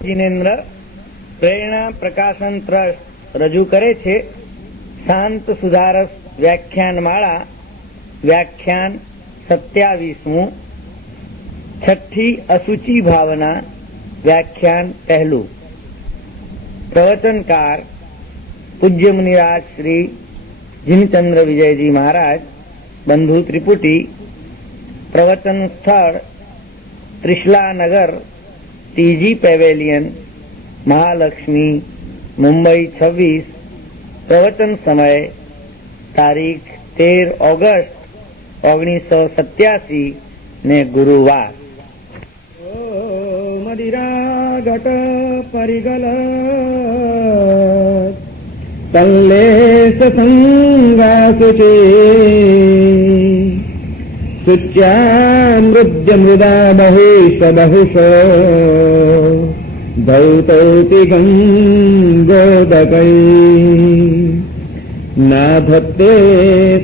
जिनेन्द्र प्रेरणा प्रकाशन ट्रस्ट रजू करे छे शांत सुधारस व्याख्यानमाला व्याख्यान 27 छठी असुचि भावना व्याख्यान पहलू। प्रवचनकार पूज्य मुनिराज श्री जिनचंद्र विजयजी महाराज बंधु त्रिपुटी। प्रवचन स्थल त्रिशला नगर टीजी पेवेलियन महालक्ष्मी मुंबई 26। प्रवचन समय तारीख 13 ऑगस्ट 1987 ने गुरुवार। मदिरा घट परिगल तल्लेश संगासुचे शुच्यामृद्य मृदा बहुष बहुष धौतौति गंगोदकै नाधत्ते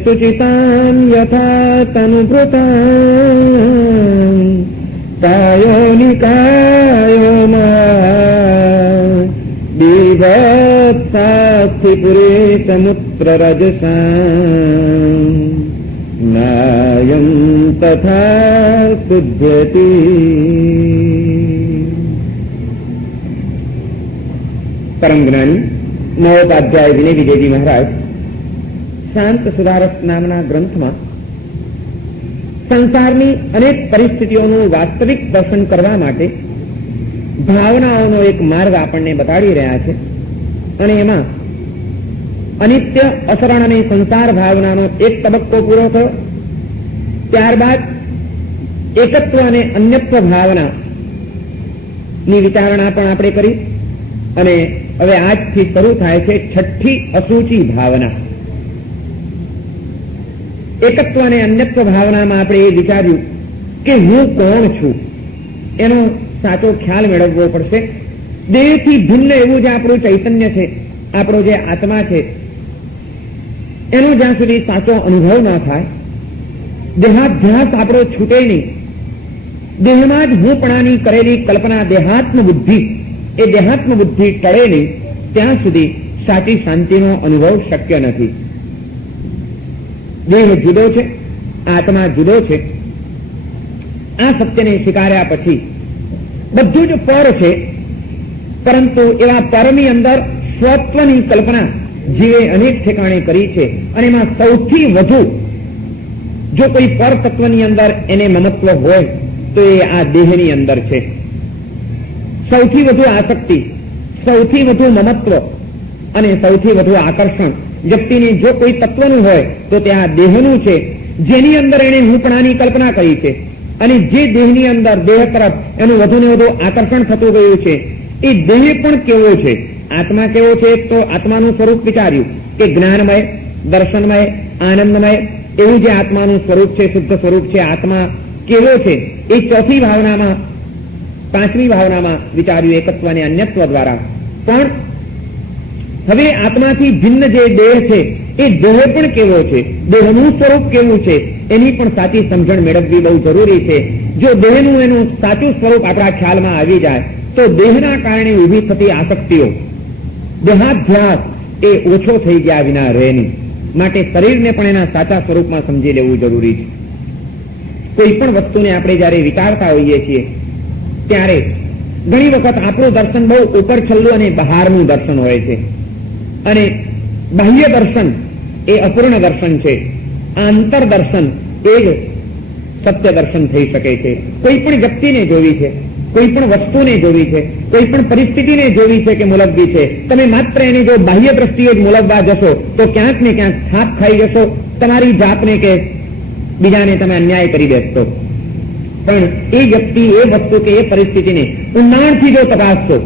शुचितां यथा तनुभृतां कायो निकायो बीभत्साक्षिपुरे समुत्र रजसां नायं तथा शुध्यति। परम ज्ञानी महोपाध्याय विनय विजयजी महाराज शांत सुधारस नामना ग्रंथમાં સંસારની અનેક પરિસ્થિતિઓનું વાસ્તવિક દર્શન કરવા માટે ભાવનાઓનો એક માર્ગ આપણને બતાડી રહ્યા છે અને એમાં અનિત્ય અસરણ અને સંસાર ભાવનાનો એક તબક્કો પૂરો થયો। ત્યારબાદ એકત્વ અને અન્યત્વ ભાવનાની વિચારણા પણ આપણે કરી અને હવે આજથી શરૂ થાય છે છઠ્ઠી અસુચિ ભાવના। એકત્વ અને અન્યત્વ ભાવનામાં આપણે એ વિચાર્યું કે હું કોણ છું એનો સાચો ખ્યાલ મેળવવો પડશે। દેહથી ભિન્ન એવું જે આપણું ચૈતન્ય છે, આપણો જે આત્મા છે, એનો જ્યાં સુધી સાચો અનુભવ ન થાય, દેહાધ્યાસ આપણો છૂટે નહીં, દેહમાં જ હુંપણાની કરેલી કલ્પના દેહાત્મ બુદ્ધિ એ દેહાત્મ બુદ્ધિ ટળે નહીં, ત્યાં સુધી સાચી શાંતિનો અનુભવ શક્ય નથી। દેહ જુદો છે, આત્મા જુદો છે, આ સત્યને સ્વીકાર્યા પછી બધું જ પર છે, પરંતુ એવા પરની અંદર સ્વત્વની કલ્પના જીવે અનેક ઠેકાણે કરી છે અને એમાં સૌથી વધુ જો કોઈ પર તત્વની અંદર એને મમત્વ હોય તો એ આ દેહની અંદર છે। સૌથી વધુ આસક્તિ, સૌથી વધુ મમત્વ અને સૌથી વધુ આકર્ષણ વ્યક્તિને જો કોઈ તત્વનું હોય તો તે આ દેહનું છે, જેની અંદર એને હુંપણાની કલ્પના કરી છે અને જે દેહની અંદર દેહ તરફ એનું વધુ ને વધુ આકર્ષણ થતું ગયું છે એ દેહ પણ કેવો છે, આત્મા કેવો છે, તો આત્માનું સ્વરૂપ વિચાર્યું કે જ્ઞાનમય, દર્શનમય, આનંદમય એવું જે આત્માનું સ્વરૂપ છે, શુદ્ધ સ્વરૂપ છે, આત્મા કેવો છે એ ચોથી ભાવનામાં, પાંચમી ભાવનામાં વિચાર્યું એકત્વ અને અન્યત્વ દ્વારા। પણ હવે આત્માથી ભિન્ન જે દેહ છે એ દેહ પણ કેવો છે, દેહનું સ્વરૂપ કેવું છે એની પણ સાચી સમજણ મેળવવી બહુ જરૂરી છે। જો દેહનું એનું સાચું સ્વરૂપ આપણા ખ્યાલમાં આવી જાય તો દેહના કારણે ઉભી થતી આસક્તિઓ, દેહાધ્યાસ એ ઓછો થઈ ગયા વિના રહે નહીં। માટે શરીરને પણ એના સાચા સ્વરૂપમાં સમજી લેવું જરૂરી છે। કોઈ પણ વસ્તુને આપણે જયારે વિચારતા હોઈએ છીએ ત્યારે ઘણી વખત આપણું દર્શન બહુ ઉપર છલ્લું અને બહારનું દર્શન હોય છે અને બાહ્ય દર્શન એ અપૂર્ણ દર્શન છે, આંતર દર્શન એ જ સત્ય દર્શન થઈ શકે છે। કોઈ પણ વ્યક્તિને જોવી છે, કોઈ પણ વસ્તુને જોવી છે, કોઈ પણ પરિસ્થિતિને જોવી છે કે મુલવ્વી છે, તમે માત્ર એને જો બાહ્ય દ્રષ્ટિએ જ મુલવવા જશો તો ક્યાંક ને ક્યાંક થાપ ખાઈ જશો, તમારી જાતને કે બીજાને તમે અન્યાય કરી દેશો। પણ એ વ્યક્તિ, એ વસ્તુ કે એ પરિસ્થિતિને ઊંડાણથી જો તપાસશો,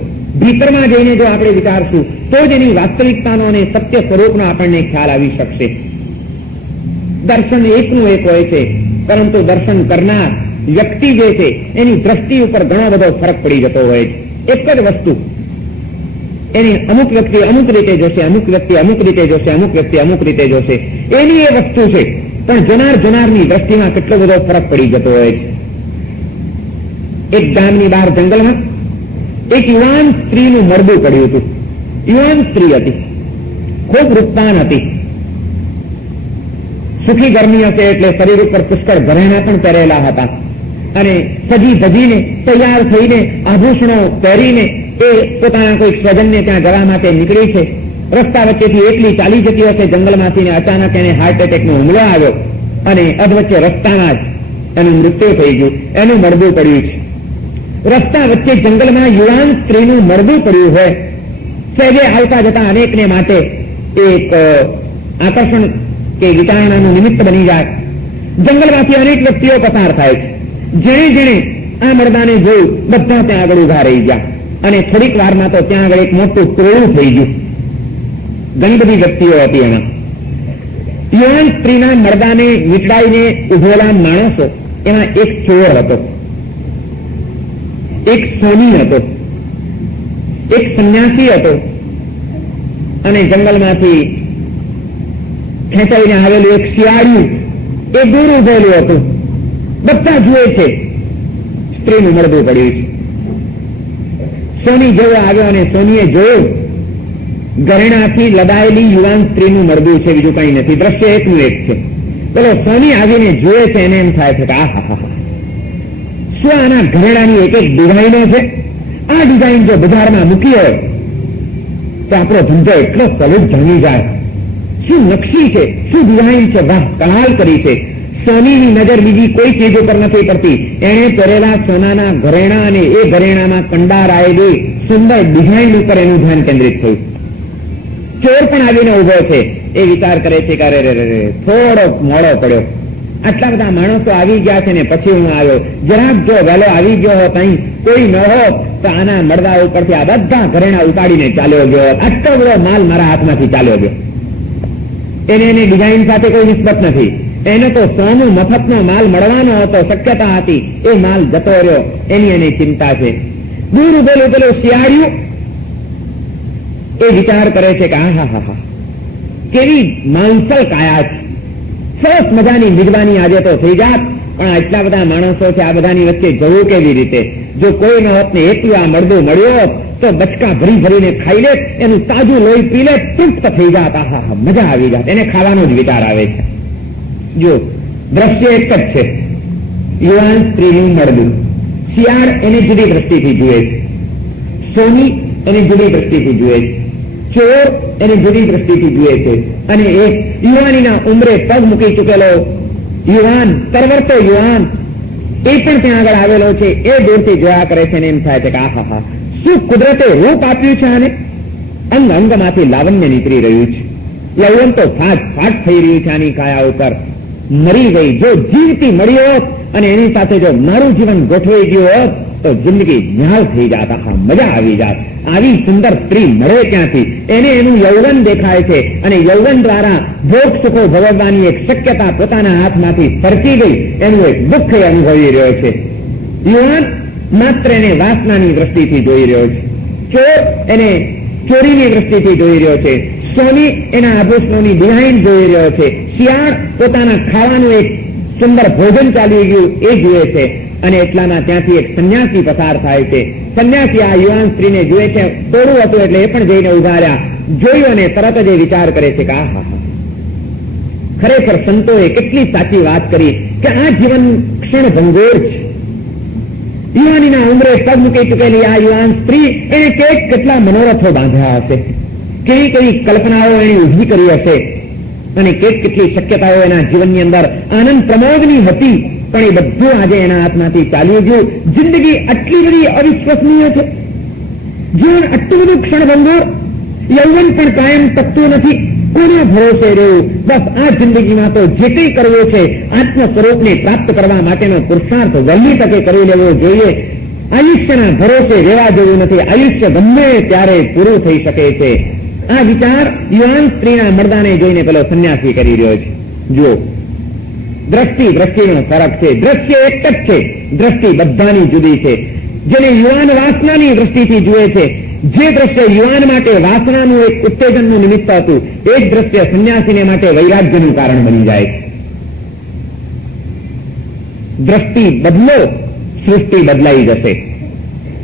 ભીતરમાં જઈને જો આપણે વિચારશું તો જ એની વાસ્તવિકતાનો અને સત્ય સ્વરૂપનો આપણને ખ્યાલ આવી શકશે। દર્શન એકનું એક હોય છે, પરંતુ દર્શન કરનાર વ્યક્તિ જે છે એની દ્રષ્ટિ ઉપર ઘણો બધો ફરક પડી જતો હોય છે। એક જ વસ્તુ એની અમુક વ્યક્તિ અમુક રીતે જોશે, અમુક વ્યક્તિ અમુક રીતે જોશે, અમુક વ્યક્તિ અમુક રીતે જોશે, એની એ વસ્તુ છે, પણ જોનારની દ્રષ્ટિમાં કેટલો બધો ફરક પડી જતો હોય છે। એક ગામની બહાર જંગલમાં એક યુવાન સ્ત્રીનું મળદું પડ્યું હતું. યુવાન સ્ત્રી હતી, ખૂબ રૂપવાન હતી. સુખી ગરમી હશે એટલે શરીર ઉપર પુષ્કળ ઘરેણા પણ પહેરેલા હતા અને સજી ધજીને તૈયાર થઈને આભૂષણો પહેરીને એ પોતાના કોઈક સ્વજનને ત્યાં જવા માટે નીકળી છે. રસ્તા વચ્ચેથી એકલી ચાલી જતી હશે જંગલમાંથી ને અચાનક એને હાર્ટ એટેકનો હુમલો આવ્યો અને અધવચ્ચે રસ્તામાં જ એનું મૃત્યુ થઈ ગયું. એનું મળદું પડ્યું છે. રસ્તા વચ્ચે જંગલમાં યુવાન સ્ત્રીનું મળદું પડ્યું હોય, સહેજે આવતા જતા અનેકને માટે એક આકર્ષણ કે વિચારણાનું નિમિત્ત બની જાય. જંગલમાંથી અનેક વ્યક્તિઓ પસાર થાય છે. જેણે જેણે આ મળદાને જોયું બધા ત્યાં આગળ ઉભા રહી ગયા અને થોડીક વારમાં તો ત્યાં આગળ એક મોટું ટોળું થઈ ગયું. ઘણી બધી વ્યક્તિઓ હતી એમાં. યુવાન સ્ત્રીના મળદાને વીંટળાઈને ઉભેલા માણસો એમાં એક ચોર હતો, એક સોની હતો, એક સંન્યાસી હતો અને જંગલમાંથી ખેંચાઈને આવેલું એક શિયાળિયું એ દૂર ઉભેલું હતું. બધા જુએ છે સ્ત્રીનું મળદું પડ્યું છે. સોની જેવો આવ્યો અને સોનીએ જોયું ઘરેણાથી લદાયેલી યુવાન સ્ત્રીનું મળદું છે, બીજું કઈ નથી. દ્રશ્ય એકનું એક છે. બોલો, સોની આવીને જુએ છે એને એમ થાય છે કે આહા, શું આના ઘરેણાની એક એક ડિઝાઇનો છે. આ ડિઝાઇન જો બજારમાં મૂકી હોય તો આપણો ધંધો એટલો સલૂટ જામી જાય. શું નકશી છે, શું ડિઝાઇન છે, વાહ, કમાલ કરી છે. સોનીની નજર બીજી કોઈ ચીજ ઉપર નથી પડતી. એણે પહેરેલા સોનાના ઘરેણા અને એ ઘરેણામાં કંડાર આવેલી સુંદર ડિઝાઇન ઉપર એનું ધ્યાન કેન્દ્રિત થયું. ચોર પણ આવીને ઉભો છે. એ વિચાર કરે છે કે અરે રે, થોડો મોડો પડ્યો. આટલા બધા માણસો આવી ગયા છે ને પછી હું આવ્યો. જરાક જો વહેલો આવી ગયો હોત, અહીં કોઈ ન હોત તો આના મળદા ઉપરથી આ બધા ઘરેણા ઉપાડીને ચાલ્યો ગયો. આટલો બધો માલ મારા હાથમાંથી ચાલ્યો ગયો. એને ડિઝાઇન સાથે કોઈ નિસ્બત નથી. એને તો સોનું મફતનો માલ મળવાનો હતો, શક્યતા હતી. એ માલ જતો રહ્યો એની એને ચિંતા છે. દૂર ઉભેલું પેલું શિયાળિયું એ વિચાર કરે છે કે આહા, કેવી માંસલ કાયા છે. સરસ મજાની મિજબાની આજે તો થઈ જાત, પણ આટલા બધા માણસો છે, આ બધાની વચ્ચે જવું કેવી રીતે? જો કોઈ ન હોત ને એટલું આ મળદું મળ્યો હોત તો બચકા ભરી ભરીને ખાઈ લે, એનું તાજું લોહી પી લે, તૃપ્ત થઈ જાત. આહા, મજા આવી જાત. એને ખાવાનો જ વિચાર આવે છે. જો દ્રશ્ય એક જ છે, યુવાન સ્ત્રીનું મળદું. શિયાળ એને જુદી દ્રષ્ટિથી જુએ છે, સોની એને જુદી દ્રષ્ટિથી જુએ છે, ચોર એને જુદી દ્રષ્ટિથી જુએ છે અને એક યુવાનીના ઉંમરે પગ મૂકી ચૂકેલો યુવાન, તરવરતો યુવાન, એ પણ ત્યાં આગળ આવેલો છે. એ દૂરથી જોયા કરે છે અને એમ થાય છે કે આહા, શું કુદરતે રૂપ આપ્યું છે આને. અંગ અંગમાંથી લાવણ્ય નીકળી રહ્યું છે. યૌવન તો ફાટ ફાટ થઈ રહ્યું છે આની કાયા ઉપર. મરી ગઈ જો જીવતી મળી હોત અને એની સાથે જો મારું જીવન ગોઠવાઈ ગયું હોત તો જિંદગી ન્યાલ થઈ જાત. આખા મજા આવી જાત. આવી સુંદર સ્ત્રી મળે ક્યાંથી? એને એનું યૌવન દેખાય છે અને યૌવન દ્વારા ભોગ સુખો ભોગવવાની એક શક્યતા પોતાના હાથમાંથી સરકી ગઈ. એનું એક દુઃખ અનુભવી રહ્યો છે. યુવાન માત્ર એને વાસનાની દ્રષ્ટિથી જોઈ રહ્યો છે. ચોર એને ચોરીની દ્રષ્ટિથી જોઈ રહ્યો છે. સોની એના આભૂષણોની ડિઝાઇન જોઈ રહ્યો છે. શિયાળ પોતાના ખાવાનું એક સુંદર ભોજન ચાલી ગયું એ જુએ છે. અને એટલામાં ત્યાંથી એક સંન્યાસી પસાર થાય છે. સંન્યાસી આ યુવાન સ્ત્રીને જુએ છે. ટોળું હતું એટલે એ પણ જઈને ઉભા રહ્યા. જોયું અને તરત જ એ વિચાર કરે છે કે આહા, ખરેખર સંતોએ કેટલી સાચી વાત કરી કે આ જીવન ક્ષણ ભંગોર છે. યુવાનીના ઉંમરે પગ મૂકી ચૂકેલી આ યુવાન સ્ત્રી એને કેટલા મનોરથો બાંધ્યા હશે, કેવી કેવી કલ્પનાઓ એને ઉભી કરી હશે અને કેટલી શક્યતાઓ એના જીવનની અંદર આનંદ પ્રમોદની હતી. પણ એ બધું આજે એના હાથમાંથી ચાલ્યું ગયું. જિંદગી આટલી બધી અવિશ્વસનીય છે. જીવન આટલું બધું ક્ષણભંગોર. યૌવન પણ કાયમ ટકતું નથી. કોના ભરોસે રહેવું? બસ આ જિંદગીમાં તો જે કંઈ કરવું છે આત્મ સ્વરૂપને પ્રાપ્ત કરવા માટેનો પુરુષાર્થ વહેલી તકે કરી લેવો જોઈએ. આયુષ્યના ભરોસે રહેવા જેવું નથી. આયુષ્ય ગમે ત્યારે પૂરું થઈ શકે છે. આ વિચાર યુવાન સ્ત્રીના મળદાને જોઈને પેલો સંન્યાસી કરી રહ્યો છે. જુઓ, દ્રષ્ટિનો ફરક છે. દ્રશ્ય એક જ છે, દ્રષ્ટિ બધાની જુદી છે. જેને યુવાન વાસનાની દ્રષ્ટિથી જુએ છે, જે દ્રશ્ય યુવાન માટે વાસનાનું એક ઉત્તેજનનું નિમિત્ત હતું, એ જ દ્રશ્ય સંન્યાસીને માટે વૈરાગ્યનું કારણ બની જાય છે. દ્રષ્ટિ બદલો, સૃષ્ટિ બદલાઈ જશે.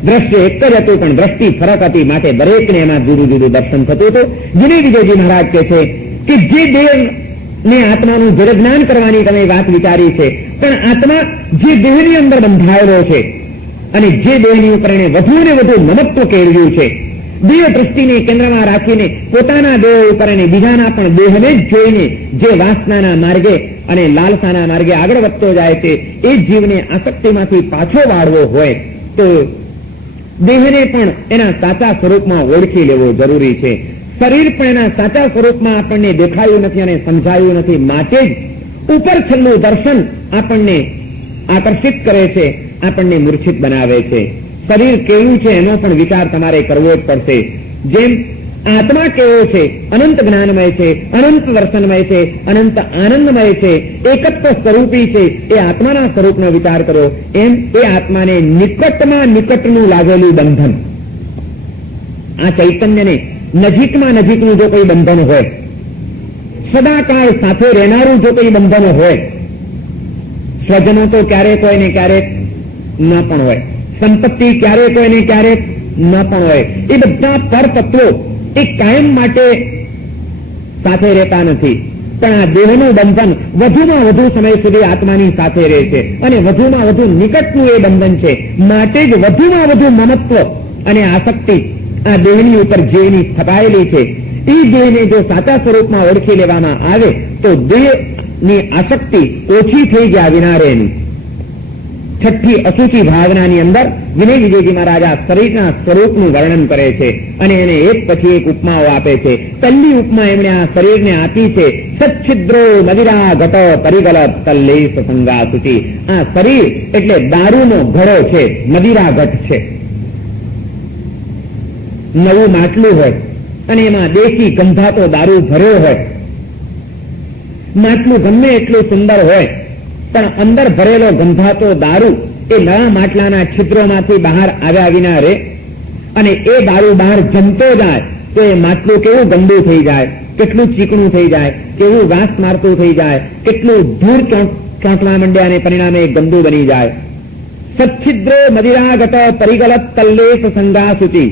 દ્રશ્ય એક જ હતું, પણ દ્રષ્ટિ ફરક હતી, માટે દરેકને એમાં જુદું જુદું દર્શન થતું હતું. વિનય વિજયજી મહારાજ કહે છે કે જે દેહ ને આત્માનું જળજ્ઞાન કરવાની તમે વાત વિચારી છે, પણ આત્મા જે દેહની અંદર બંધાયેલો છે અને જે દેહની ઉપર એને વધુ ને વધુ મમત્વ કેળવ્યું છે, દેહ દૃષ્ટિને કેન્દ્રમાં રાખીને પોતાના દેહ ઉપર અને બીજાના પણ દેહને જ જોઈને જે વાસનાના માર્ગે અને લાલસાના માર્ગે આગળ વધતો જાય છે, એ જીવને આસક્તિમાંથી પાછો વાળવો હોય તો દેહને પણ એના સાચા સ્વરૂપમાં ઓળખી લેવો જરૂરી છે. શરીર પણ એના સાચા સ્વરૂપમાં આપણને દેખાયું નથી અને સમજાયું નથી, માટે જ ઉપર છેલ્લું દર્શન આપણને આકર્ષિત કરે છે, આપણને મૂર્છિત બનાવે છે. શરીર કેવું છે એનો પણ વિચાર તમારે કરવો જ પડશે. જેમ આત્મા કેવો છે, અનંત જ્ઞાનમય છે, અનંત દર્શનમય છે, અનંત આનંદમય છે, એકત્વ સ્વરૂપી છે, એ આત્માના સ્વરૂપનો વિચાર કરો. એમ એ આત્માને નિકટમાં નિકટનું લાગેલું બંધન, આ ચૈતન્યને નજીકમાં નજીકનું જો કોઈ બંધન હોય, સદાકાળ સાથે રહેનારું જો કોઈ બંધન હોય, સ્વજનો તો ક્યારેક હોય ને ક્યારેક ન પણ હોય, સંપત્તિ ક્યારેક હોય ને ક્યારેક ન પણ હોય, એ બધા પરતત્વો એ કાયમ માટે સાથે રહેતા નથી. પણ આ દેહનું બંધન વધુમાં વધુ સમય સુધી આત્માની સાથે રહે છે અને વધુમાં વધુ નિકટનું એ બંધન છે, માટે જ વધુમાં વધુ મમત્વ અને આસક્તિ આ દેહની ઉપર જીવની સ્થપાયેલી છે. એ દેહને જો સાચા સ્વરૂપમાં ઓળખી લેવામાં આવે તો દેહની આસક્તિ ઓછી થઈ ગયા વિના રહે નહીં. છઠ્ઠી અસુચિ ભાવનાની અંદર વિનય વિજયજી મહારાજ આ શરીરના સ્વરૂપનું વર્ણન કરે છે અને એને એક પછી એક ઉપમાઓ આપે છે. પહેલી ઉપમા એમણે આ શરીરને આપી છે, સચ્છિદ્રો મદિરા ઘટ પરિગલ તલ્લેશ સંગા સુચિ. આ શરીર એટલે દારૂનો ઘડો છે, મદિરા ઘટ છે. નવું માટલું હોય અને એમાં દેશી ગંધાતો દારૂ ભર્યો હોય, માટલું ગમે એટલું સુંદર હોય પણ અંદર ભરેલો ગંધાતો દારૂ એ નવા માટલાના છિદ્રોમાંથી બહાર આવ્યા વિના રે અને એ દારૂ બહાર જમતો જાય તો એ માટલું કેવું ગંદુ થઈ જાય, કેટલું ચીકણું થઈ જાય, કેવું વાસ મારતું થઈ જાય, કેટલું ધૂળ ચોંટવા માંડે અને પરિણામે ગંદુ બની જાય. સચ્છિદ્રો મદિરાગત પરિગલત તલ્લેશ સંગા સુચિ.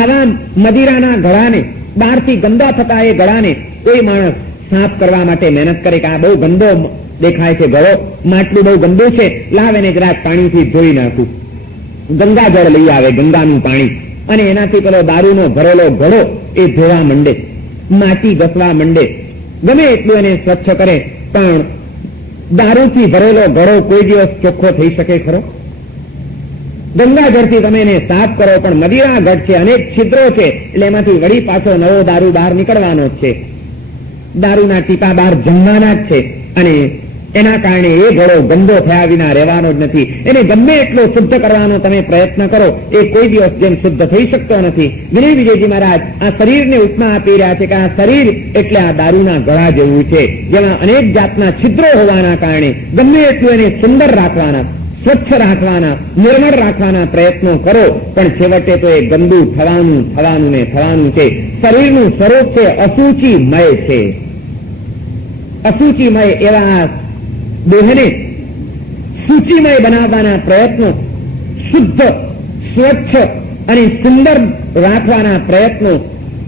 આવા મદિરાના ગળાને, બહારથી ગંદા થતા એ ગળાને કોઈ માણસ સાફ કરવા માટે મહેનત કરે કે આ બહુ ગંદો દેખાય છે ગળો, માટલું બહુ ગંદુ છે, લાવ એને જરાક પાણીથી ધોઈ નાખું. ગંગાજળ લઈ આવે, ગંગાનું પાણી, અને એનાથી પેલો દારૂનો ભરેલો ઘડો એ ધોવા માંડે, માટી ઘસવા માંડે, ગમે એટલું એને સ્વચ્છ કરે, પણ દારૂથી ભરેલો ઘડો કોઈ દિવસ ચોખ્ખો થઈ શકે ખરો? ગંગાજળથી તમે એને સાફ કરો પણ મદિરા ઘટ છે, અનેક છિદ્રો છે, એટલે એમાંથી વળી પાછો નવો દારૂ બહાર નીકળવાનો જ છે, દારૂના ટીપા બહાર જમવાના જ છે અને એના કારણે એ ઘડો ગંદો થયા વિના રહેવાનો જ નથી. એને ગમે એટલો શુદ્ધ કરવાનો તમે પ્રયત્ન કરો, એ કોઈ દિવસ જેમ શુદ્ધ થઈ શકતો નથી. વિનય વિજયજી મહારાજ આ શરીરને ઉપમા આપી રહ્યા છે કે આ શરીર એટલે આ દારૂના ગળા જેવું છે, જેમાં અનેક જાતના છિદ્રો હોવાના કારણે ગમે એટલું એને સુંદર રાખવાના, સ્વચ્છ રાખવાના, નિર્મળ રાખવાના પ્રયત્નો કરો પણ છેવટે તો એ ગંદુ થવાનું ને થવાનું છે. શરીરનું સ્વરૂપ છે અસુચિમય છે. અસુચિમય એવા દેહને સૂચિમય બનાવવાના પ્રયત્નો, શુદ્ધ, સ્વચ્છ અને સુંદર રાખવાના પ્રયત્નો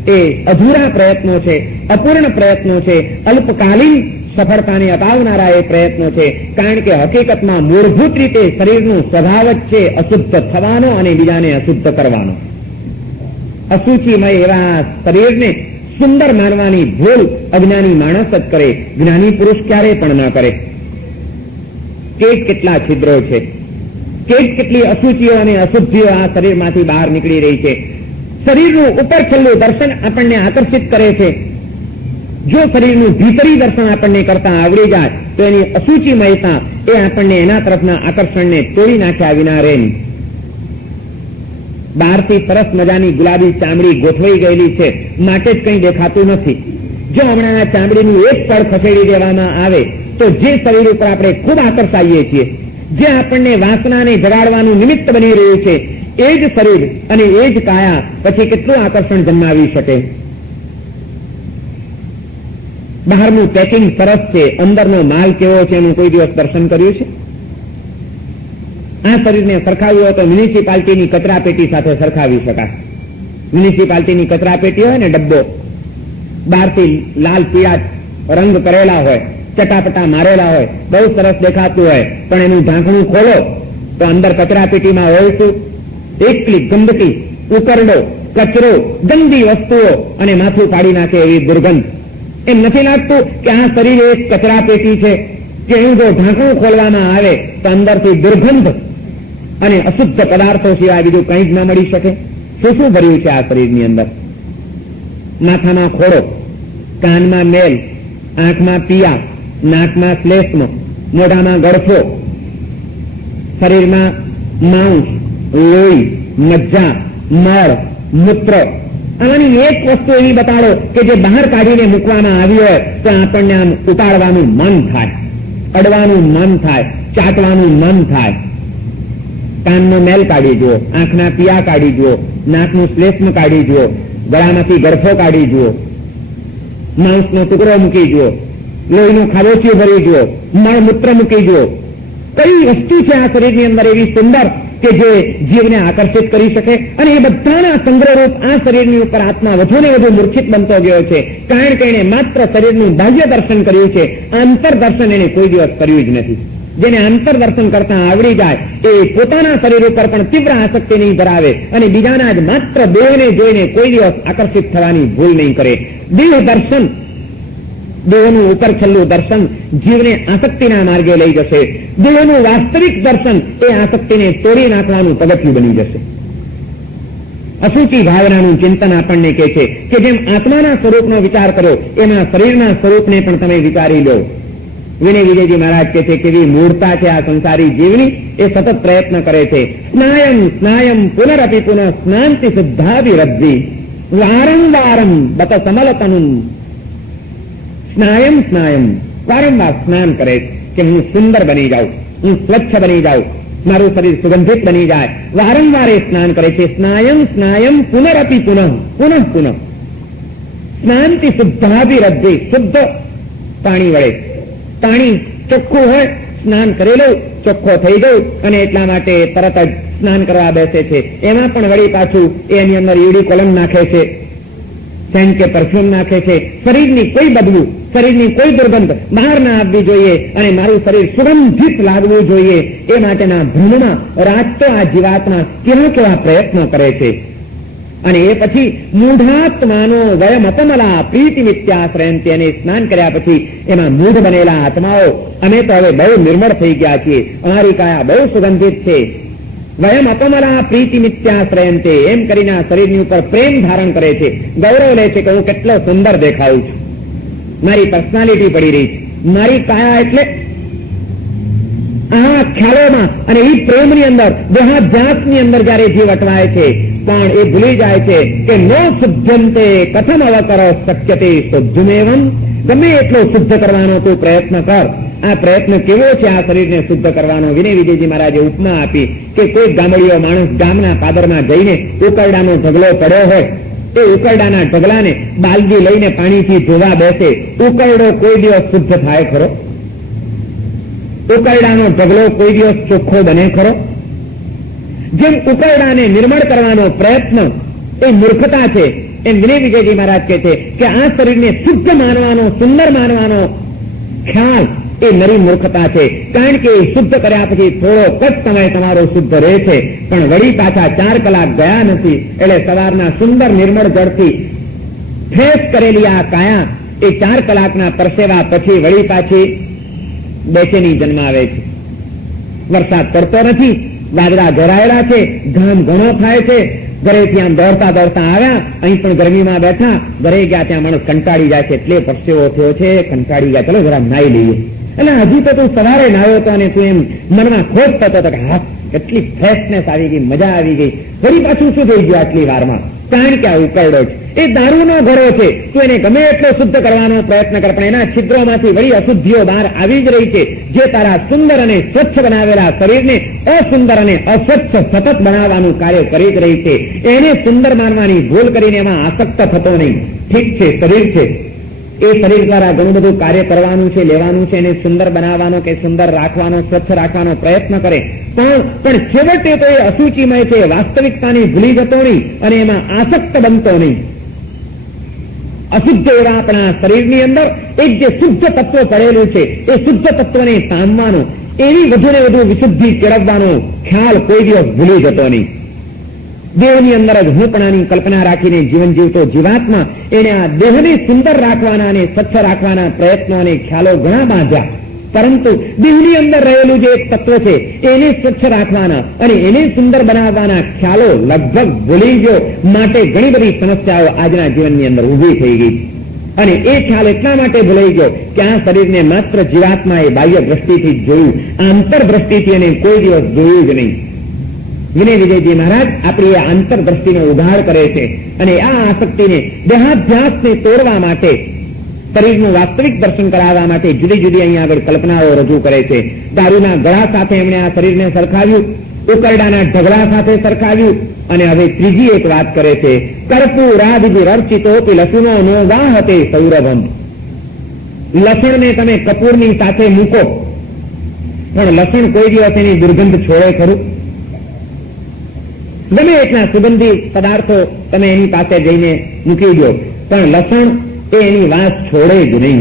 એ અધૂરા પ્રયત્નો છે, અપૂર્ણ પ્રયત્નો છે, અલ્પકાલીન સફળતાને અપાવનારા એ પ્રયત્નો છે. કારણ કે હકીકતમાં મૂળભૂત રીતે શરીરનો સ્વભાવ જ છે અશુદ્ધ થવાનો અને બીજાને અશુદ્ધ કરવાનો. અસુચિમય એવા શરીરને સુંદર માનવાની ભૂલ અજ્ઞાની માણસ જ કરે, જ્ઞાની પુરુષ ક્યારેય પણ ન કરે. કેટલા છિદ્રો છે, કેટલી અશુચિઓ અને અશુદ્ધિઓ આ શરીરમાંથી બહાર નીકળી રહી છે. શરીરનું ઉપર છેલ્લું દર્શન આપણને આકર્ષિત કરે છે. જો શરીરનું ભીતરી દર્શન આપણને કરતા આવડી જાય તો એની અસુચિમયતા એ આપણને એના તરફના આકર્ષણને તોડી નાખ્યા વિના રહે નહીં. બહારથી સરસ મજાની ગુલાબી ચામડી ગોઠવાઈ ગયેલી છે માટે જ કંઈ દેખાતું નથી. જો હમણાં આ ચામડીનું એક પડ ખસેડી દેવામાં આવે તો જે શરીર ઉપર આપણે ખૂબ આકર્ષાઈએ છીએ, જે આપણને વાસનાને જગાડવાનું નિમિત્ત બની રહ્યું છે, એ જ શરીર અને એ જ કાયા પછી કેટલું આકર્ષણ જન્માવી શકે. બહારનું પેકિંગ સરસ છે, અંદરનો માલ કેવો છે એનું કોઈ દિવસ દર્શન કર્યું છે? આ શરીરને સરખાવ્યું હોય તો મ્યુનિસિપાલિટીની કચરા પેટી સાથે સરખાવી શકાય. મ્યુનિસિપાલિટીની કચરા પેટી હોય ને ડબ્બો, બહારથી લાલ પીળા રંગ કરેલા હોય, ચટાપટા મારેલા હોય, બહુ સરસ દેખાતું હોય, પણ એનું ઢાંકણું ખોલો તો અંદર કચરા પેટીમાં હોય શું? એકલી ગંદકી, ઉકરડો, કચરો, ગંદી વસ્તુઓ અને માથું પાડી નાખે એવી દુર્ગંધ. એમ નથી લાગતું કે આ શરીર એક કચરા પેટી છે કે એનું જો ઢાંકણું ખોલવામાં આવે તો અંદરથી દુર્ગંધ અને અશુદ્ધ પદાર્થો સિવાય બીજું કંઈ જ ન મળી શકે? શું શું ભર્યું છે આ શરીરની અંદર? માથામાં ખોડો, કાનમાં મેલ, આંખમાં પિયા, નાકમાં શ્લેષ્મ, મોઢામાં ગળફો, શરીરમાં માંસ, લોહી, મજ્જા, મળ, મૂત્ર. આની એક વસ્તુ એવી બતાડો કે જે બહાર કાઢીને મૂકવામાં આવી હોય તો આપણને આમ ઉપાડવાનું મન થાય, અડવાનું મન થાય, ચાટવાનું મન થાય. કાનનો મેલ કાઢી જુઓ, આંખના પિયા કાઢી જુઓ, નાકનું શ્લેષ્મ કાઢી જુઓ, ગળામાંથી ગરફો કાઢી જુઓ, માંસનો ટુકડો મૂકી જુઓ, લોહીનું ખાબોચિયું ભરી જુઓ, મળમૂત્ર મૂકી જુઓ. કઈ વસ્તુ છે આ શરીરની અંદર એવી સુંદર કે જે જીવને આકર્ષિત કરી શકે? અને એ બધાના સંગ્રહરૂપ આ શરીરની ઉપર આત્મા વધુ ને વધુ મૂર્છિત બનતો ગયો છે, કારણ કે એને માત્ર શરીરનું બાહ્ય દર્શન કર્યું છે, આંતર દર્શન એને કોઈ દિવસ કર્યું જ નથી. જેને આંતર દર્શન કરતા આવડી જાય એ પોતાના શરીર ઉપર પણ તીવ્ર આસક્તિ નહીં ધરાવે અને બીજાના જ માત્ર દેહને જોઈને કોઈ દિવસ આકર્ષિત થવાની ભૂલ નહીં કરે. દેહ દર્શન, દેહનું ઉપર છેલ્લું દર્શન જીવને આસક્તિના માર્ગે લઈ જશે. દેહનું વાસ્તવિક દર્શન એ આસક્તિને તોડી નાખવાનું પગથિયું બની જશે. અસુચિ ભાવનાનું ચિંતન આપણને કહે છે કે જેમ આત્માના સ્વરૂપનો વિચાર કર્યો એમાં શરીરના સ્વરૂપને પણ તમે વિચારી લો. વિનય વિજયજી મહારાજ કહે છે કેવી મૂળતા છે આ સંસારી જીવની, એ સતત પ્રયત્ન કરે છે. સ્નાયમ સ્નાયમ પુનરપી પુનઃ સ્નાંતિ સિદ્ધાવિરદ્ધિ વારંવારમ બત સમલતનું. સ્નાયમ સ્નાયમ, વારંવાર સ્નાન કરે કે હું સુંદર બની જાઉં, હું સ્વચ્છ બની જાઉં, મારું શરીર સુગંધિત બની જાય. વારંવાર એ સ્નાન કરે છે. સ્નાયમ સ્નાયમ પુનરપી પુનઃ પુનઃ પુનઃ સ્નાંતિ શુદ્ધાભિરદ્ધિ, શુદ્ધ પાણી વડે. પાણી ચોખ્ખું હોય, સ્નાન કરેલું ચોખ્ખો થઈ ગયું અને એટલા માટે તરત જ સ્નાન કરવા બેસે છે. એમાં પણ વળી પાછું એની અંદર યુડી કોલમ નાખે છે, સેન્ટ કે પરફ્યુમ નાખે છે. શરીરની કોઈ બદબુ, શરીરની કોઈ દુર્ગંધ બહાર ના આવવી જોઈએ અને મારું શરીર સુગંધિત લાગવું જોઈએ એ માટેના ભ્રમમાં રાતતો આ જીવાત્મા કેવા પ્રયત્નો કરે છે. અને એ પછી મૂઢાત્માનો વયમ અતમલા પ્રીતિ મિત્યાશ્રયંતિ, અને સ્નાન કર્યા પછી એમાં મૂઢ બનેલા આત્માઓ અમે તો હવે બહુ નિર્મળ થઈ ગયા છીએ, અમારી કાયા બહુ સુગંધિત છે. વયમ અતમલા પ્રીતિ મિત્યાશ્રયંતે, એમ કરીને આ શરીરની ઉપર પ્રેમ ધારણ કરે છે, ગૌરવ લે છે કે હું કેટલો સુંદર દેખાઉં છું, મારી પર્સનાલિટી પડી રહી છે, મારી કાયા. એટલે આ ખ્યાલોમાં અને એ પ્રેમની અંદર દેહાધ્યાસની અંદર જયારે જીવ અટવાય છે પણ એ ભૂલી જાય છે કે નો શુદ્ધંતે કથમ અવકરો શક્યતે શુદ્ધમેવમ. ગમે એટલો શુદ્ધ કરવાનો તું પ્રયત્ન કર. આ પ્રયત્ન કેવો છે આ શરીરને શુદ્ધ કરવાનો? વિનય વિજયજી મહારાજે ઉપમા આપી કે કોઈ ગામડીયો માણસ ગામના પાદરમાં જઈને ઉકરડાનો ઢગલો પડ્યો હોય, એ ઉકરડાના ઢગલાને બાલદી લઈને પાણીથી ધોવા બેસે, ઉકરડો કોઈ દિવસ શુદ્ધ થાય ખરો? ઉકરડાનો ઢગલો કોઈ દિવસ ચોખ્ખો બને ખરો? જેમ ઉકરડાને નિર્મળ કરવાનો પ્રયત્ન એ મૂર્ખતા છે, એમ વિનય વિજયજી મહારાજ કહે છે કે આ શરીરને શુદ્ધ માનવાનો, સુંદર માનવાનો ખ્યાલ એ નરી મૂર્ખતા છે. કારણ કે શુદ્ધ કર્યા પછી થોડો જ સમય તમારો શુદ્ધ રહે છે, પણ વળી પાછા 4 કલાક ગયા નથી. એટલે સવારના સુંદર નિર્મળ જળથી ફ્રેશ કરેલી આ કાયા એ 4 કલાકના પરસેવા પછી વળી પાછી બેચેની જન્માવે છે. વરસાદ પડતો નથી, વાદળા ઘેરાયેલા છે, ઘામ ઘણો થાય છે, ઘરેથી આમ દોડતા દોડતા આવ્યા, અહીં પણ ગરમીમાં બેઠા, ઘરે ગયા ત્યાં માણસ કંટાળી જાય છે, એટલે પરસેવો થયો છે, કંટાળી ગયા, ચલો જરા નાઈ લઈએ. એટલે હજી તો તું સવારે નાયો હતો અને તું એમ મનમાં ખોટ થતો હતો કે હા કેટલી ફ્રેશનેસ આવી ગઈ, મજા આવી ગઈ. વળી પાછું શું થઈ ગયું આટલી વારમાં? કારણ કે આ ઉકરડો છે, એ દારૂનો ઘડો છે. તું એને ગમે એટલો શુદ્ધ કરવાનો પ્રયત્ન કર, પણ એના છિદ્રોમાંથી વળી અશુદ્ધિઓ બહાર આવી જ રહી છે, જે તારા સુંદર અને સ્વચ્છ બનાવેલા શરીરને અસુંદર અને અસ્વચ્છ સતત બનાવવાનું કાર્ય કરી જ રહી છે. એને સુંદર માનવાની ભૂલ કરીને એમાં આસક્ત થતો નહીં. ઠીક છે, શરીર છે, એ શરીર દ્વારા ઘણું બધું કાર્ય કરવાનું છે, લેવાનું છે, એને સુંદર બનાવવાનો કે સુંદર રાખવાનો, સ્વચ્છ રાખવાનો પ્રયત્ન કરે, પણ છેવટે તો એ અસુચિમય છે, વાસ્તવિકતાની ભૂલી જતો નહીં અને એમાં આસક્ત બનતો નહીં. અશુદ્ધ એવા આપણા શરીરની અંદર એક જે શુદ્ધ તત્વ પડેલું છે, એ શુદ્ધ તત્વને પામવાનો, એવી વધુ ને વધુ વિશુદ્ધિ કેળવવાનો ખ્યાલ કોઈ દિવસ ભૂલી જતો નહીં. દેહની અંદર જ હુંપણાની કલ્પના રાખીને જીવન જીવતો જીવાત્મા એને આ દેહને સુંદર રાખવાના અને સ્વચ્છ રાખવાના પ્રયત્નો અને ખ્યાલો ઘણા બાંધ્યા, પરંતુ દેહની અંદર રહેલું જે એક તત્વ છે એને સ્વચ્છ રાખવાના અને એને સુંદર બનાવવાના ખ્યાલો લગભગ ભૂલી ગયો. માટે ઘણી બધી સમસ્યાઓ આજના જીવનની અંદર ઉભી થઈ ગઈ અને એ ખ્યાલ એટલા માટે ભૂલાઈ ગયો કે આ શરીરને માત્ર જીવાત્માએ બાહ્ય દ્રષ્ટિથી જ જોયું, આંતરદ્રષ્ટિથી એને કોઈ દિવસ જોયું જ નહીં. વિનય વિજયજી મહારાજ આપણી આ આંતરદ્રષ્ટિનો ઉઘાડ કરે છે અને આ આસક્તિને દેહાધ્યાસને તોડવા માટે, શરીરનું વાસ્તવિક દર્શન કરાવવા માટે જુદી જુદી અહીંયા આગળ કલ્પનાઓ રજૂ કરે છે. દારૂના ગળા સાથે એમણે આ શરીરને સરખાવ્યું, ઉકરડાના ઢગલા સાથે સરખાવ્યું અને હવે ત્રીજી એક વાત કરે છે, કર્પૂરાદિ રર્ચિતોપી લસુનો નો વાહતે સૌરભમ. લસણને તમે કપૂરની સાથે મૂકો પણ લસણ કોઈ દિવસ એની દુર્ગંધ છોડે ખરું? ગમે એટલા સુગંધી પદાર્થો તમે એની પાસે જઈને મૂકી દો પણ લસણ એ એની વાસ છોડે જ નહીં.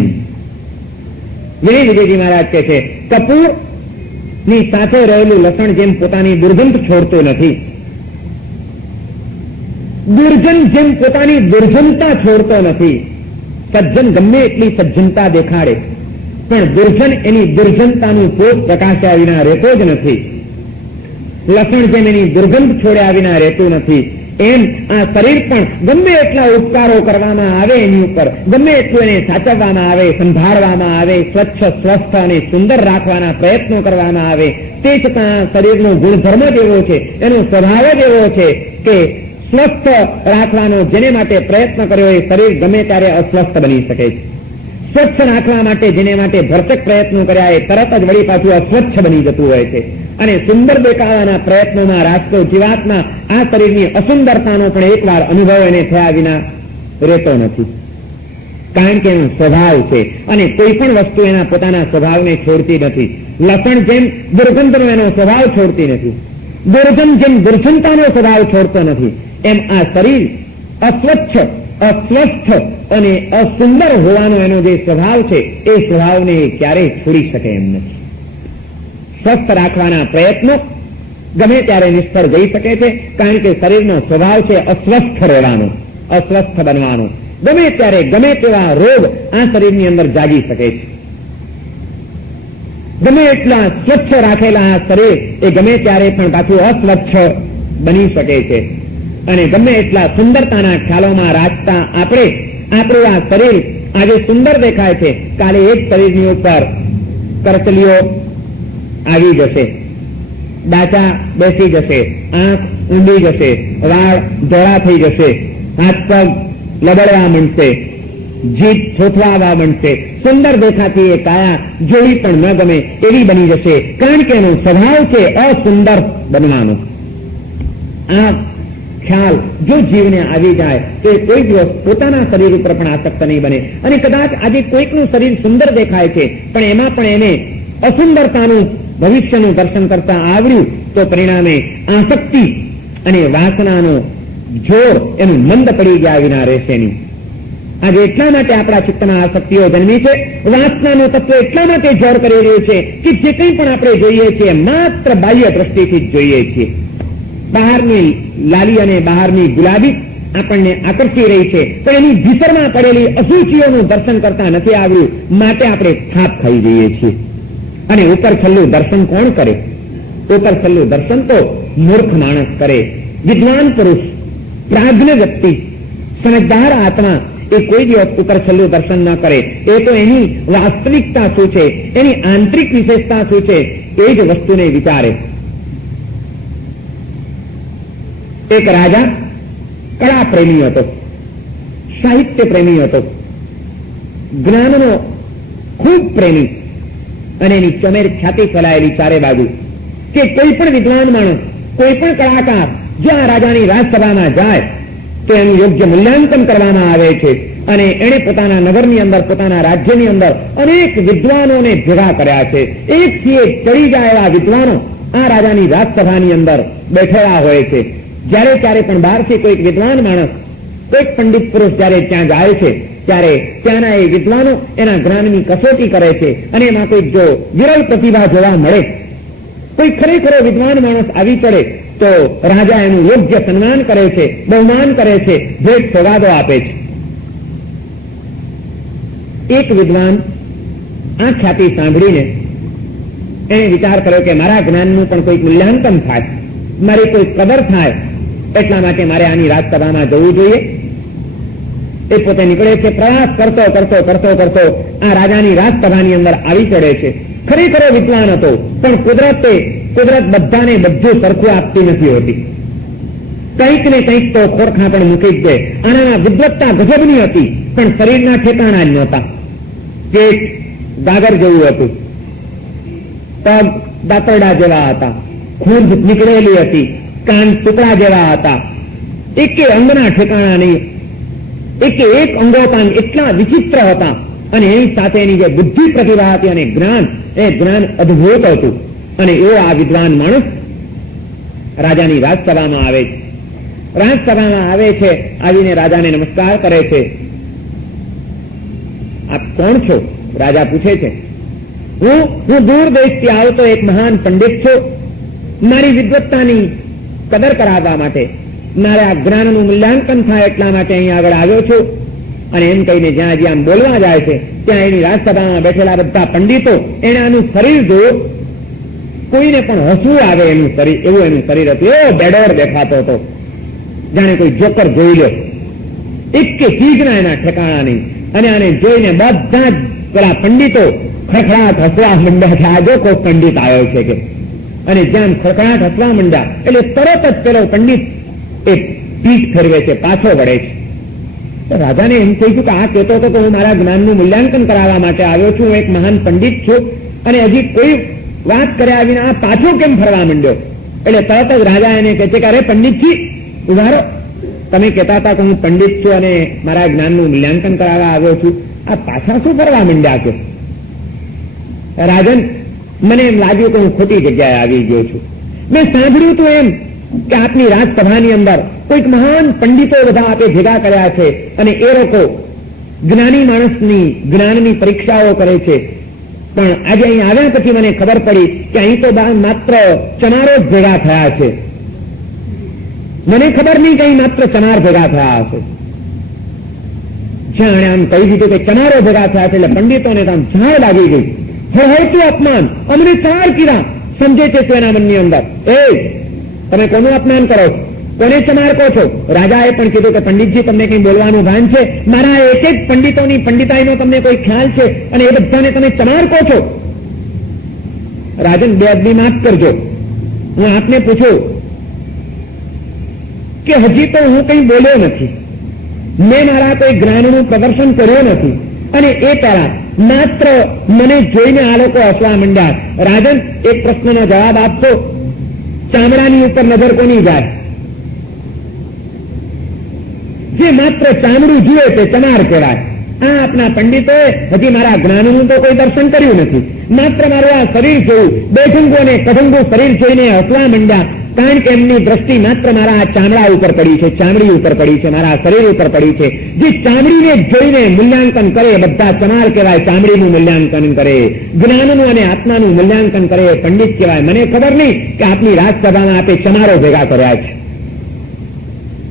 વિનય વિજયજી મહારાજ કહે છે, કપૂર ની સાથે રહેલું લસણ જેમ પોતાની દુર્ગંધ છોડતું નથી, દુર્જન જેમ પોતાની દુર્જનતા છોડતો નથી. સજ્જન ગમે એટલી સજ્જનતા દેખાડે પણ દુર્જન એની દુર્જનતાનું પોત પ્રકાશ્યા વિના રહેતો જ નથી. લસણ જેમ એની દુર્ગંધ છોડ્યા વિના રહેતું નથી, એમ આ શરીર પણ ગમે એટલા ઉપકારો કરવામાં આવે એની ઉપર, ગમે એટલું એને સાચવવામાં આવે, સંભાળવામાં આવે, સ્વચ્છ સ્વસ્થ અને સુંદર રાખવાના પ્રયત્નો કરવામાં આવે, તે છતાં શરીરનો ગુણધર્મ જ એવો છે, એનો સ્વભાવ જ એવો છે કે સ્વસ્થ રાખવાનો જેને માટે પ્રયત્ન કર્યો એ શરીર ગમે ત્યારે અસ્વસ્થ બની શકે છે. સ્વચ્છ રાખવા માટે જેને માટે ભરચક પ્રયત્નો કર્યા એ તરત જ વળી પાછું અસ્વચ્છ બની જતું હોય છે અને સુંદર દેખાવાના પ્રયત્નોમાં રાજતો જીવાત્મા આ શરીરની અસુંદરતાનો પણ એકવાર અનુભવ એને થયા વિના રહેતો નથી. કારણ કે એનો સ્વભાવ છે અને કોઈ પણ વસ્તુ એના પોતાના સ્વભાવને છોડતી નથી. લસણ જેમ દુર્ગંધનો એનો સ્વભાવ છોડતી નથી, દુર્જન જેમ દુર્જનતાનો સ્વભાવ છોડતો નથી, એમ આ શરીર અસ્વચ્છ, અસ્વસ્થ અને અસુંદર હોવાનો એનો જે સ્વભાવ છે એ સ્વભાવને ક્યારેય છોડી શકે એમ નથી. સ્વસ્થ રાખવાના પ્રયત્નો ગમે ત્યારે નિષ્ફળ જઈ શકે છે, કારણ કે શરીરનો સ્વભાવ છે અસ્વસ્થ રહેવાનો, અસ્વસ્થ બનવાનો. ગમે ત્યારે ગમે તેવા રોગ આ શરીરની અંદર જાગી શકે છે. ગમે એટલા સ્વચ્છ રાખેલા આ શરીર એ ગમે ત્યારે પણ પાછું અસ્વચ્છ બની શકે છે અને ગમે એટલા સુંદરતાના ખ્યાલોમાં રાખતા આપણે આપણું આ શરીર આજે સુંદર દેખાય છે, કાલે એક શરીરની ઉપર કરચલીઓ આવી જશે, ડાચા બેસી જશે, આંખ ઊંડી જશે, વાળ ધોળા થઈ જશે, હાથ પગ લબડવા માંડશે, જીભ થોથવાવા માંડશે, સુંદર દેખાતી એ કાયા જોઈ પણ ન ગમે એવી બની જશે, કારણ કે એનો સ્વભાવ છે અસુંદર બનવાનો. આ ખ્યાલ જો જીવને આવી જાય તો એ કોઈ દિવસ પોતાના શરીર ઉપર પણ આસક્ત નહીં બને. અને કદાચ આજે કોઈકનું શરીર સુંદર દેખાય છે પણ એમાં પણ એને અસુંદરતાનું ભવિષ્યનું દર્શન કરતા આવડ્યું તો પરિણામે આસક્તિ અને વાસનાનો જોર એનું મંદ પડી ગયા વિના રહેશે નહીં. આજે એટલા માટે આપણા ચિત્તમાં આસક્તિઓ જન્મી છે, વાસનાનું તત્વ એટલા માટે જોર કરી રહ્યું છે કે જે કંઈ પણ આપણે જોઈએ છીએ માત્ર બાહ્ય દ્રષ્ટિથી જ જોઈએ છીએ. બહારની લાલી અને બહારની ગુલાબી આપણને આકર્ષી રહી છે તો એની ભીતરમાં પડેલી અસુચિઓનું દર્શન કરતા નથી આવ્યું, માટે આપણે થાપ ખાઈ જઈએ છીએ. અને ઉપર છેલ્લું દર્શન કોણ કરે? ઉપર છેલ્લું દર્શન તો મૂર્ખ માણસ કરે. વિદ્વાન પુરુષ, પ્રાજ્ઞ વ્યક્તિ, સમજદાર આત્મા એ કોઈ દિવસ ઉપર છેલ્લું દર્શન ન કરે. એ તો એની વાસ્તવિકતા શું છે, એની આંતરિક વિશેષતા શું છે એ જ વસ્તુને વિચારે. એક રાજા કળા પ્રેમી હતો, સાહિત્ય પ્રેમી હતો, જ્ઞાનનો ખૂબ પ્રેમી અને એની ચોમેર ખ્યાતિ ફેલાયેલી ચારે બાજુ કે કોઈ પણ વિદ્વાન માણસ, કોઈ પણ કલાકાર જો આ રાજાની રાજસભામાં જાય તો એનું યોગ્ય મૂલ્યાંકન કરવામાં આવે છે. અને એણે પોતાના નગરની અંદર, પોતાના રાજ્યની અંદર અનેક વિદ્વાનોને ભેગા કર્યા છે. એક થી એક ચડી જાય એવા વિદ્વાનો આ રાજાની રાજસભાની અંદર બેઠેલા હોય છે. જ્યારે ક્યારે પણ બહારથી કોઈક વિદ્વાન માણસ, કોઈક પંડિત પુરુષ જયારે ત્યાં જાય છે ત્યારે ત્યાંના એ વિદ્વાનો એના જ્ઞાનની કસોટી કરે છે અને એમાં કોઈક જો વિરલ પ્રતિભા જોવા મળે, કોઈ ખરેખરો વિદ્વાન માણસ આવી પડે તો રાજા એનું યોગ્ય સન્માન કરે છે, બહુમાન કરે છે, ભેટ સોગાદો આપે છે. એક વિદ્વાન આ ખ્યાતિ સાંભળીને એને વિચાર કર્યો કે મારા જ્ઞાનનું પણ કોઈક મૂલ્યાંકન થાય, મારી કોઈ કદર થાય, એટલા માટે મારે આની રાજસભામાં જવું જોઈએ. એ પોતે નીકળે છે, પ્રયાસ કરતો કરતો કરતો કરતો આ રાજાની રાજસભાની અંદર આવી ચડે છે. ખરેખરો વિદ્વાન હતો, પણ કુદરત બધાને બધું સરખું આપતી નથી હોતી. કંઈક ને કંઈક તો ખોરખા પણ મૂકી જ દે. આના વિદ્વત્તા ગજબની હતી, પણ શરીરના ઠેકાણા જ નહોતા. પેટ ગાગર જેવું હતું, પગ દાંતરડા જેવા હતા, ખૂંદ નીકળેલી હતી, કાન ટુકડા જેવા હતા, એકે અંગના ઠેકાણા નહીં, એકે એક અંગોપાંગ એટલા વિચિત્ર હતા. અને એની સાથે એની જે બુદ્ધિ પ્રતિભા હતી અને જ્ઞાન, એ જ્ઞાન અદભુત હતું. અને એવો આ વિદ્વાન માણસ રાજાની રાજસભામાં આવે છે. રાજસભામાં આવે છે, આવીને રાજાને નમસ્કાર કરે છે. આપ કોણ છો? રાજા પૂછે છે. હું દૂર દેશથી આવતો એક મહાન પંડિત છું. મારી વિદ્વત્તાની કદર કરાવવા માટે, મારે આ જ્ઞાનનું મૂલ્યાંકન થાય એટલા માટે અહીં આગળ આવ્યો છું. અને એમ કહીને જ્યાં જ્યાં બોલવા જાય છે ત્યાં એની રાજસભામાં બેઠેલા બધા પંડિતો એને આનું શરીર જોયું. કોઈને પણ હસવું આવે એનું શરીર, એવું એનું શરીર હતું. એવો બેડોર દેખાતો હતો, જાણે કોઈ જોકર જોઈ લો. એક કે ચીજના એના ઠેકાણા નહીં. અને આને જોઈને બધા જ પેલા પંડિતો ખડખડાટ હસવા માંડ્યા કે આ જો કોઈ પંડિત આવ્યો છે કે. અને જેમ ખડખડાટ હસવા માંડ્યા એટલે તરત જ પેલો પંડિત એ પીઠ ફેરવે છે, પાછો વળે છે. રાજાને એમ કહ્યું કે આ કહેતો હતો કે હું મારા જ્ઞાનનું મૂલ્યાંકન કરાવવા માટે આવ્યો છું, હું એક મહાન પંડિત છું, અને હજી કોઈ વાત કર્યા વિના આ પાછો કેમ ફરવા માંડ્યો? એટલે તરત જ રાજા એને કહે છે કે અરે પંડિતજી ઉભા રહો, તમે કહેતા હતા કે હું પંડિત છું અને મારા જ્ઞાનનું મૂલ્યાંકન કરાવવા આવ્યો છું, આ પાછા શું ફરવા માંડ્યા છો? રાજન, મને એમ લાગ્યું કે હું ખોટી જગ્યાએ આવી ગયો છું. મેં સાંભળ્યું હતું એમ કે આપની રાજસભાની અંદર કોઈક મહાન પંડિતો બધા આપે ભેગા કર્યા છે અને એ લોકો જ્ઞાની માણસની જ્ઞાનની પરીક્ષાઓ કરે છે. પણ આજે અહીં આવ્યા પછી મને ખબર પડી કે અહીં તો માત્ર ચમારો જ ભેગા થયા છે. મને ખબર નહીં કે અહીં માત્ર ચમાર ભેગા થયા હશે. જાણે આમ કહી દીધું કે ચમારો ભેગા થયા છે એટલે પંડિતોને તો આમ ઝાડ લાગી ગઈ. હળહળતું અપમાન, અમને ચાર કીધા સમજે છે તેના મનની અંદર. એ તમે કોનું અપમાન કરો, કોને ચમાર કહો છો? રાજાએ પણ કીધું કે પંડિતજી તમને કઈ બોલવાનું ભાન છે? મારા એક એક પંડિતોની પંડિતાઈનો તમને કોઈ ખ્યાલ છે અને એ બધાને તમે ચમાર કહો છો? રાજન, બે અદબી માફ કરજો, હું આપને પૂછું કે હજી તો હું કઈ બોલ્યો નથી, મેં મારા કોઈ જ્ઞાનનું પ્રદર્શન કર્યું નથી, અને એ પહેલા માત્ર મને જોઈને આ લોકો હસવા માંડ્યા. રાજન, એક પ્રશ્નનો જવાબ આપશો? ચામડાની ઉપર નજર કોની જાય? જે માત્ર ચામડું જુએ તે ચમાર કહેવાય. આ આપના પંડિતોએ હજી મારા જ્ઞાનનું તો કોઈ દર્શન કર્યું નથી. માત્ર મારું આ શરીર જોયું, બેઢંગું અને કઢંગું શરીર જોઈને હસવા માંડ્યા. કારણ કે એમની દ્રષ્ટિ માત્ર મારા આ ચામડા ઉપર પડી છે, ચામડી ઉપર પડી છે, મારા શરીર ઉપર પડી છે. જે ચામડીને જોઈને મૂલ્યાંકન કરે બધા ચમાર કહેવાય, ચામડીનું મૂલ્યાંકન કરે, જ્ઞાનનું અને આત્માનું મૂલ્યાંકન કરે પંડિત કહેવાય. મને ખબર નહીં કે આપની રાજસભામાં આપે ચમારો ભેગા કર્યા છે.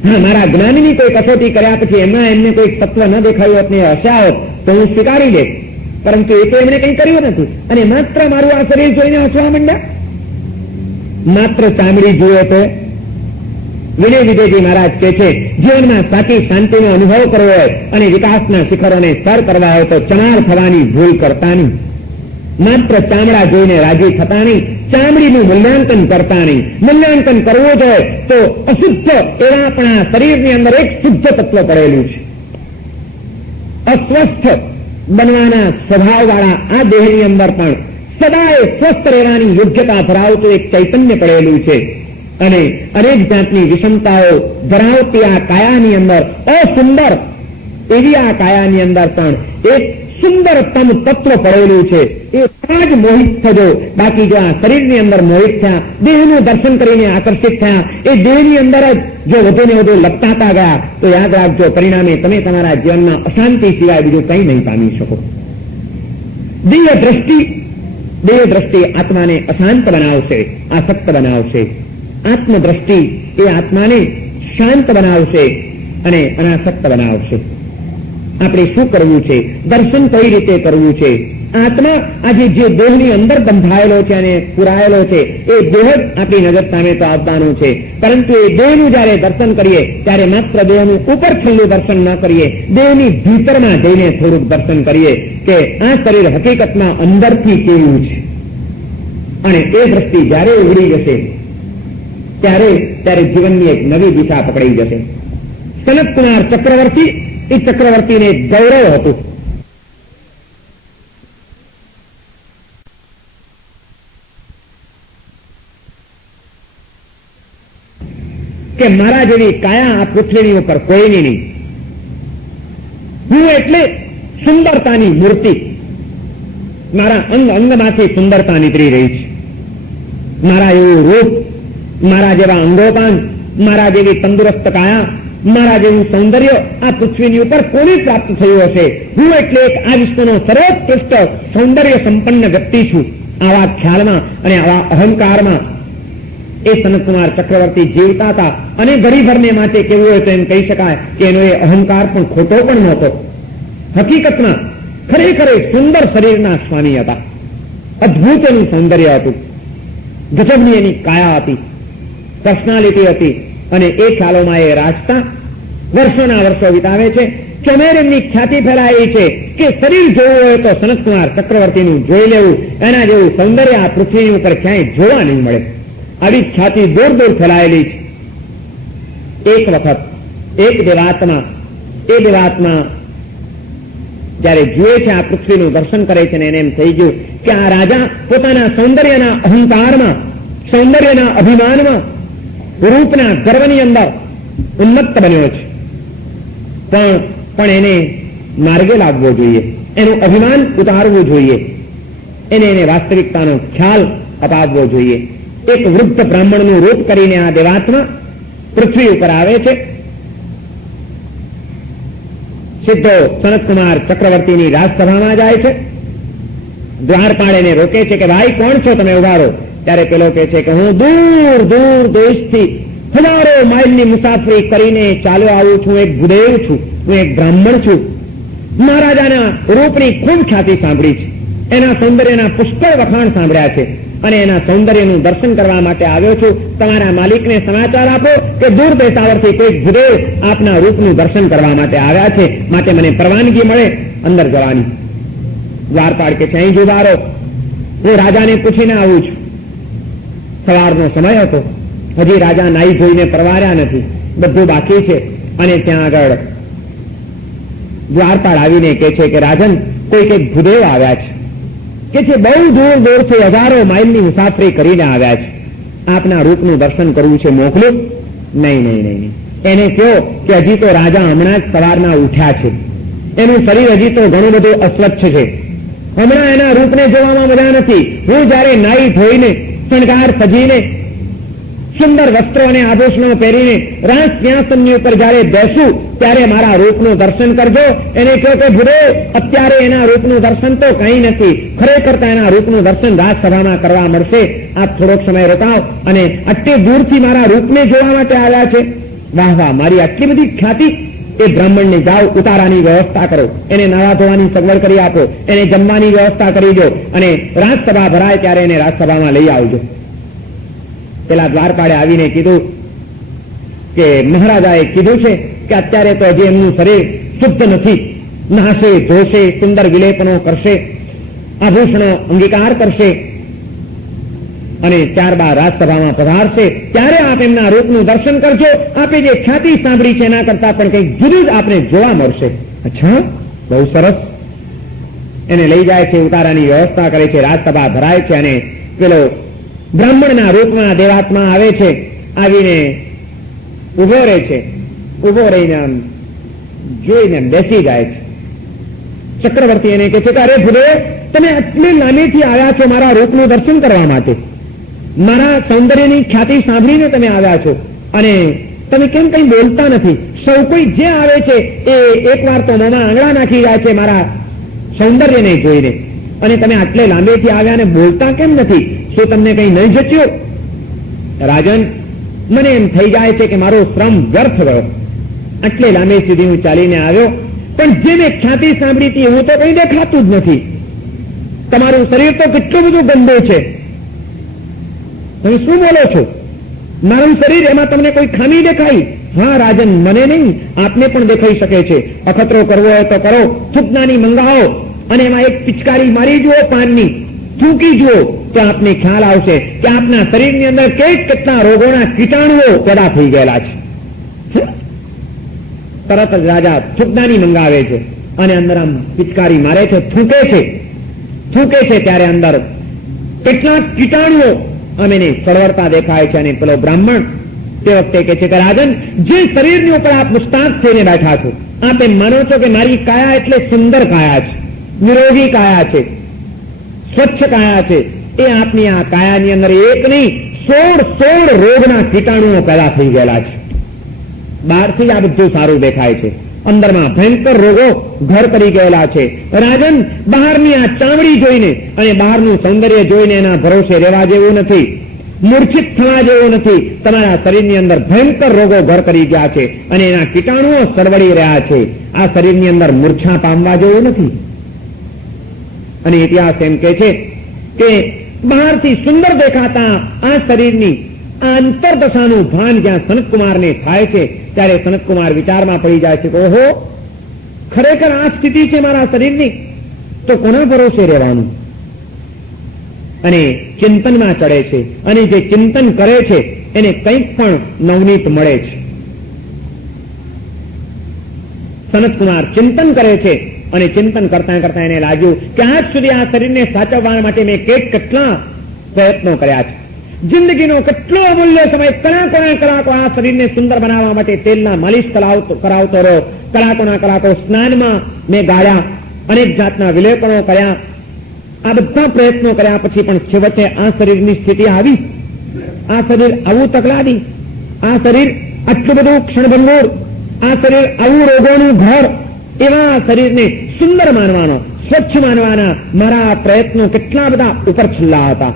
હા, મારા જ્ઞાનની કોઈ કસોટી કર્યા પછી એમાં એમને કોઈ તત્વ ન દેખાયું હોત ને હસ્યા હોત તો હું સ્વીકારી લે, પરંતુ એ તો એમણે કંઈ કર્યું નથી અને માત્ર મારું આ શરીર જોઈને હસવા માંડ્યા. માત્ર ચામડી જુએ તો વિનય વિજયજી મહારાજ કહે છે, જીવનમાં સાચી શાંતિનો અનુભવ કરવો હોય અને વિકાસના શિખરોને સર કરવા હોય તો ચમાર થવાની ભૂલ કરતા નહીં. માત્ર ચામડા જોઈને રાજી થતા નહીં, ચામડીનું મૂલ્યાંકન કરતા નહીં. મૂલ્યાંકન કરવું જ હોય તો અશુદ્ધ એવા આપણા શરીરની અંદર એક શુદ્ધ તત્વ પડેલું છે. અસ્વસ્થ બનવાના સ્વભાવવાળા આ દેહની અંદર પણ સદાય સ્વસ્થ રહેવાની યોગ્યતા ધરાવતું એક ચૈતન્ય પડેલું છે. અને અનેક જાતની વિષમતાઓ ધરાવતી આ કાયાની અંદર અસુંદર એવી આ કાયાની અંદર પણ એક સુંદરતમ તત્વ પડેલું છે એ જ મોહિત થજો. બાકી જો આ શરીરની અંદર મોહિત થયા, દેહનું દર્શન કરીને આકર્ષિત થયા, એ દેહની અંદર જ જો વધુ ને વધુ લપટાતા ગયા તો યાદ રાખજો, પરિણામે તમે તમારા જીવનમાં અશાંતિ સિવાય બીજું કંઈ નહીં પામી શકો. દેહ દ્રષ્ટિ આત્માને અશાંત બનાવશે, આસક્ત બનાવશે. આત્મદ્રષ્ટિ એ આત્માને શાંત બનાવશે અને અનાસક્ત બનાવશે. આપણે શું કરવું છે, દર્શન કઈ રીતે કરવું છે? આત્મા આજે જે દેહની અંદર બંધાયેલો છે અને પુરાયેલો છે એ દેહ જ આપણી નજર સામે તો આવવાનું છે, પરંતુ એ દેહનું જયારે દર્શન કરીએ ત્યારે માત્ર દેહનું ઉપર છેલ્લું દર્શન ન કરીએ, દેહની ભીતરમાં જઈને થોડુંક દર્શન કરીએ કે આ શરીર હકીકતમાં અંદરથી કેવું છે. અને એ દ્રષ્ટિ જયારે ઉઘડી જશે ત્યારે જીવનની એક નવી દિશા પકડાઈ જશે. સનતકુમાર ચક્રવર્તી, એ ચક્રવર્તીને ગૌરવ હતું કે મારા જેવી કાયા આ પૃથ્વીની ઉપર કોઈની નહીં. હું એટલે સુંદરતાની મૂર્તિ, મારા અંગમાંથી સુંદરતા નીકળી રહી છે. મારા એવું રૂપ, મારા જેવા અંગોપાન, મારા જેવી તંદુરસ્ત કાયા, મારા જેવું સૌંદર્ય આ પૃથ્વીની ઉપર કોને પ્રાપ્ત થયું હશે? હું એટલે એક આ વિશ્વનો સર્વોત્કૃષ્ટ સૌંદર્ય સંપન્ન વ્યક્તિ છું. આવા ખ્યાલમાં અને આવા અહંકારમાં એ સનતકુમાર ચક્રવર્તી જીવતા હતા. અને ગરીબરને માટે કેવું હોય તો એમ કહી શકાય કે એનો એ અહંકાર પણ ખોટો પણ નહોતો. હકીકતમાં ખરેખર સુંદર શરીરના સ્વામી હતા. અદભુત એનું સૌંદર્ય હતું, ગજબની એની કાયા હતી, પર્સનાલિટી હતી. અને એ ખ્યાલોમાં એ રાજતા વર્ષોના વર્ષો વિતાવે છે. ચોમેર એમની ખ્યાતિ ફેલાઈ છે કે શરીર જોવું હોય તો સનતકુમાર ચક્રવર્તીનું જોઈ લેવું, એના જેવું સૌંદર્ય આ પૃથ્વીની ઉપર ક્યાંય જોવા નહીં મળે. આવી ખ્યાતિ દૂર દૂર ફેલાયેલી છે. એક વખત એક દેવાત્મા જયારે જુએ છે, આ પૃથ્વીનું દર્શન કરે છે ને એને એમ થઈ ગયું કે આ રાજા પોતાના સૌંદર્યના અહંકારમાં, સૌંદર્યના અભિમાનમાં, રૂપના ગર્વની અંદર ઉન્મત્ત બન્યો છે. પણ એને માર્ગે લાવવો જોઈએ, એનું અભિમાન ઉતારવું જોઈએ, એને વાસ્તવિકતાનો ખ્યાલ અપાવવો જોઈએ. એક વૃદ્ધ બ્રાહ્મણનું રૂપ કરીને આ દેવાત્મા પૃથ્વી ઉપર આવે છે. સીધો સનતકુમાર ચક્રવર્તીની રાજસભામાં જાય છે. દ્વારપાળ એને રોકે છે કે ભાઈ કોણ છો તમે, ઉભા રહો. ત્યારે પેલો કહે છે કે હું દૂર દૂર દેશથી હજારો માઇલની મુસાફરી કરીને ચાલ્યો આવું છું. એક ભૂદેવ છું, હું એક બ્રાહ્મણ છું. મહારાજાના રૂપની ખૂબ ખ્યાતિ સાંભળી છે, એના સૌંદર્યના પુષ્કળ વખાણ સાંભળ્યા છે અને એના સૌંદર્યનું દર્શન કરવા માટે આવ્યો છું. તમારા માલિકને સમાચાર આપો કે દૂર દેશાવરથી કોઈ ભૂદેવ આપના રૂપનું દર્શન કરવા માટે આવ્યા છે, માટે મને પરવાનગી મળે અંદર જવાની. દ્વારપાળ કે છે અહીં જ ઉભા રહો, હું રાજાને પૂછીને આવું છું. સવારનો સમય હતો, હજી રાજા નાઈ ધોઈને પરવાર્યા નથી, બધું બાકી છે. અને ત્યાં આગળ દ્વારપાળ આવીને કે છે કે રાજન, કોઈક એક ભૂદેવ આવ્યા છે કે બહુ દૂર દૂરથી હજારો માઇલની મુસાફરી કરીને આવ્યા છે, આપના રૂપનું દર્શન કરવું છે, મોકલું? નહીં. એને કહો કે હજી તો રાજા હમણાં જ સવારના ઉઠ્યા છે, એનું શરીર હજી તો ઘણું બધું અસ્વચ્છ છે, હમણાં એના રૂપને જોવામાં મજા નથી. હું જયારે નાઈ ધોઈને શણગાર સજીને સુંદર વસ્ત્રો અને આભૂષણો પહેરીને રાજ સિંહાસનની ઉપર જયારે બેસું ત્યારે મારા રૂપનું દર્શન કરજો. એને કહો કે ભૂદેવ અત્યારે એના રૂપનું દર્શન તો કંઈ નથી, ખરેખર એના રૂપનું દર્શન રાજસભામાં કરવા મળશે. આપ થોડોક સમય રોકાવ અને આટલી દૂરથી મારા રૂપને જોવા માટે આવ્યા છે. વાહ વાહ, મારી આટલી બધી ખ્યાતિ. એ બ્રાહ્મણને જાઓ, ઉતારાની વ્યવસ્થા કરો, એને નાવા ધોવાની સગવડ કરી આપો, એને જમવાની વ્યવસ્થા કરી દો અને રાજસભા ભરાય ત્યારે એને રાજસભામાં લઈ આવજો. પેલા દ્વારપાળે આવીને કીધું કે મહારાજાએ કીધું છે કે અત્યારે તો હજી એમનું શરીર શુદ્ધ નથી, નહાશે, ધોશે, સુંદર વિલેપનો કરશે, આભૂષણો અંગીકાર કરશે અને ત્યારબાદ રાજસભામાં પધારશે ત્યારે આપ એમના રૂપનું દર્શન કરજો. આપે જે ખ્યાતિ સાંભળી છે એના કરતા પણ કંઈક જુદું જ આપને જોવા મળશે. અચ્છા, બહુ સરસ. એને લઈ જાય છે, ઉતારાની વ્યવસ્થા કરે છે, રાજસભા ભરાય છે અને પેલો બ્રાહ્મણના રૂપમાં દેવાત્મા આવે છે. આવીને ઉભો રહે છે, ઉભો રહીને આમ જોઈને બેસી જાય છે. ચક્રવર્તી એને કહે છે કે અરે ભૂદેવ, તમે આટલી લાંબીથી આવ્યા છો મારા રૂપનું દર્શન કરવા માટે, મારા સૌંદર્યની ખ્યાતિ સાંભળીને તમે આવ્યા છો, અને તમે કેમ કઈ બોલતા નથી? સૌ કોઈ જે આવે છે એ એકવાર તો મોંમાં આંગળા નાખી જાય છે મારા સૌંદર્યને જોઈને, અને તમે આટલે લાંબેથી આવ્યા ને બોલતા કેમ નથી? શું તમને કઈ નહીં જચ્યું? રાજન, મને એમ થઈ જાય છે કે મારો શ્રમ વ્યર્થ ગયો. આટલે લાંબે સુધી હું ચાલીને આવ્યો, પણ જે મેં ખ્યાતિ સાંભળી હતી એવું તો કઈ દેખાતું જ નથી. તમારું શરીર તો કેટલું બધું ગંદુ છે. તમે શું બોલો છો? મારું શરીર, એમાં તમને કોઈ ખામી દેખાઈ? હા રાજન, મને નહીં, આપને પણ દેખાઈ શકે છે. અખતરો કરવો હોય તો કરો, થૂકનાની મંગાવો અને એમાં એક પિચકારી મારી જુઓ, પાનની થૂકી જુઓ, તો આપને ખ્યાલ આવશે કે આપના શરીરની અંદર કેટલા રોગોના કીટાણુઓ પેદા થઈ ગયેલા છે. તરત જ રાજા થૂકનાની મંગાવે છે અને અંદર આમ પિચકારી મારે છે, થૂકે છે ત્યારે અંદર કેટલાક કીટાણુઓ આમ એને સળવળતા દેખાય છે. અને પેલો બ્રાહ્મણ તે વખતે કહે છે કે રાજન, જે શરીરની ઉપર આપ મુસ્તાક થઈને બેઠા છો, આપ એમ માનો છો કે મારી કાયા એટલે સુંદર કાયા છે, નિરોગી કાયા છે, સ્વચ્છ કાયા છે. એ આપની આ કાયાની અંદર એક નહીં 16 રોગના કીટાણુઓ પેદા થઈ ગયેલા છે. બહારથી આ બધું સારું દેખાય છે, અંદરમાં ભયંકર રોગો ઘર કરી ગયેલા છે. રાજન, બહારની આ ચામડી જોઈને અને બહારનું સૌંદર્ય જોઈને એના ભરોસે રહેવા જેવું નથી, મૂર્છિત થવા જેવું નથી. તમારા શરીરની અંદર ભયંકર રોગો ઘર કરી ગયા છે અને એના કીટાણુઓ સરવડી રહ્યા છે. આ શરીરની અંદર મૂર્છા પામવા જેવું નથી. અને ઇતિહાસ એમ કે છે કે બહારથી સુંદર દેખાતા આ શરીરની આ અંતરદશાનું ભાન જ્યાં સનતકુમારને થાય છે, ત્યારે સનતકુમાર વિચારમાં પડી જાય છે કે ઓહો, ખરેખર આ સ્થિતિ છે મારા શરીરની, તો કોના ભરોસે રહેવાનું? અને ચિંતનમાં ચડે છે, અને જે ચિંતન કરે છે એને કંઈક પણ નવનીત મળે છે. સનતકુમાર ચિંતન કરે છે અને ચિંતન કરતા કરતા એને લાગ્યું કે આજ સુધી આ શરીરને સાચવવા માટે મેં કેટલા પ્રયત્નો કર્યા છે. જિંદગીનો કેટલો અમૂલ્ય સમય, કલાકો આ શરીરને સુંદર બનાવવા માટે તેલના માલિશ કરાવતો રહ્યો, કલાકો સ્નાનમાં મેં ગાળ્યા, અનેક જાતના વિલેપનો કર્યા. આ બધા પ્રયત્નો કર્યા પછી પણ છેવટે આ શરીરની સ્થિતિ આવી. આ શરીર આવું તકલાદી, આ શરીર આટલું બધું ક્ષણભંગુર, આ શરીર આવું રોગોનું ઘર, એવા શરીરને સુંદર માનવાનો, સ્વચ્છ માનવાના મારા પ્રયત્નો કેટલા બધા ઉપર છલ્લા હતા.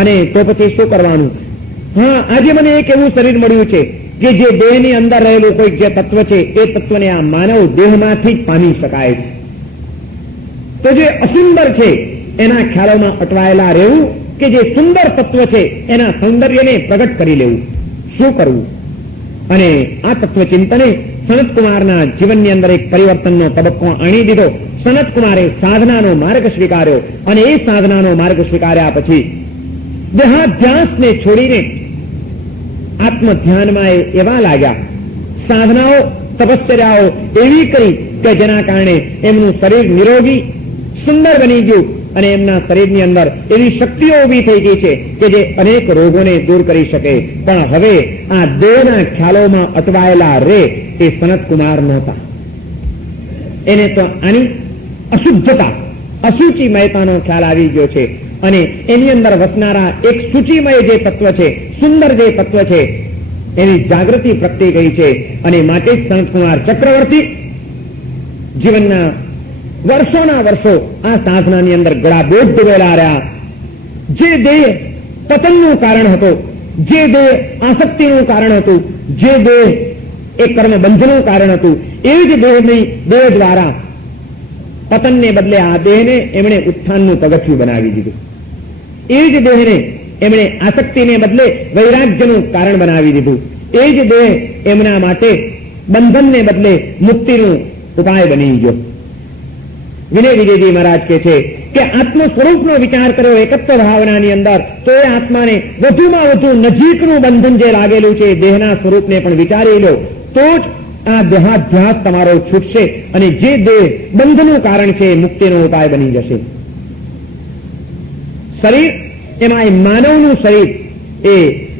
અને તો પછી શું કરવાનું? હા, આજે મને એક એવું શરીર મળ્યું છે કે જે દેહની અંદર રહેલું કોઈક જે તત્વ છે એ તત્વને આ માનવ દેહમાંથી જ પામી શકાય છે. તો જે અસુંદર છે એના ખ્યાલોમાં અટવાયેલા રહેવું, કે જે સુંદર તત્વ છે એના સૌંદર્યને પ્રગટ કરી લેવું. શું કરવું? અને આ તત્વ ચિંતને સનતકુમારના જીવનની અંદર એક પરિવર્તનનો તબક્કો આણી દીધો. સનતકુમારે સાધનાનો માર્ગ સ્વીકાર્યો, અને એ સાધનાનો માર્ગ સ્વીકાર્યા પછી દેહાધ્યાસને છોડીને આત્મધ્યાનમાં એવા લાગ્યા. સાધનાઓ, તપશ્ચર્યાઓ એવી કરી કે જેના કારણે એમનું શરીર નિરોગી, સુંદર બની ગયું, અને એમના શરીરની અંદર એવી શક્તિઓ ઉભી થઈ ગઈ છે કે જે અનેક રોગોને દૂર કરી શકે. પણ હવે આ દેહના ખ્યાલોમાં અટવાયેલા રે એ સનતકુમાર નહોતા. એને તો આની અશુદ્ધતા, અશુચિમયતાનો ખ્યાલ આવી ગયો છે, અને એની અંદર વસનારા એક શુચિમય જે તત્વ છે, સુંદર જે તત્વ છે, એની જાગૃતિ પ્રગટી ગઈ છે. અને માટે જ સનતકુમાર ચક્રવર્તી જીવનના વર્ષોના વર્ષો આ સાધનાની અંદર ગળાબોધ ડૂબેલા રહ્યા. જે દેહ પતનનું કારણ હતો, જે દેહ આસક્તિનું કારણ હતું, જે દેહ એ કર્મ બંધનું કારણ હતું, એ જ દેહ દ્વારા પતનને બદલે આ દેહને એમણે ઉત્થાનનું પગથિયું બનાવી દીધું. એ જ દેહને એમણે આસક્તિને બદલે વૈરાગ્યનું કારણ બનાવી દીધું. એ જ દેહ એમના માટે બંધનને બદલે મુક્તિનું ઉપાય બની ગયો. વિનય વિજયજી મહારાજ કહે છે કે આત્મ સ્વરૂપનો વિચાર કર્યો એકત્વ ભાવનાની અંદર, તો એ આત્માને વધુમાં વધુ નજીકનું બંધન જે લાગેલું છે દેહના સ્વરૂપને પણ વિચારી લો, તો જ આ દેહાધ્યાસ તમારો છૂટશે, અને જે દેહ બંધનું કારણ છે મુક્તિનો ઉપાય બની જશે. શરીર, એમાં એ માનવનું શરીર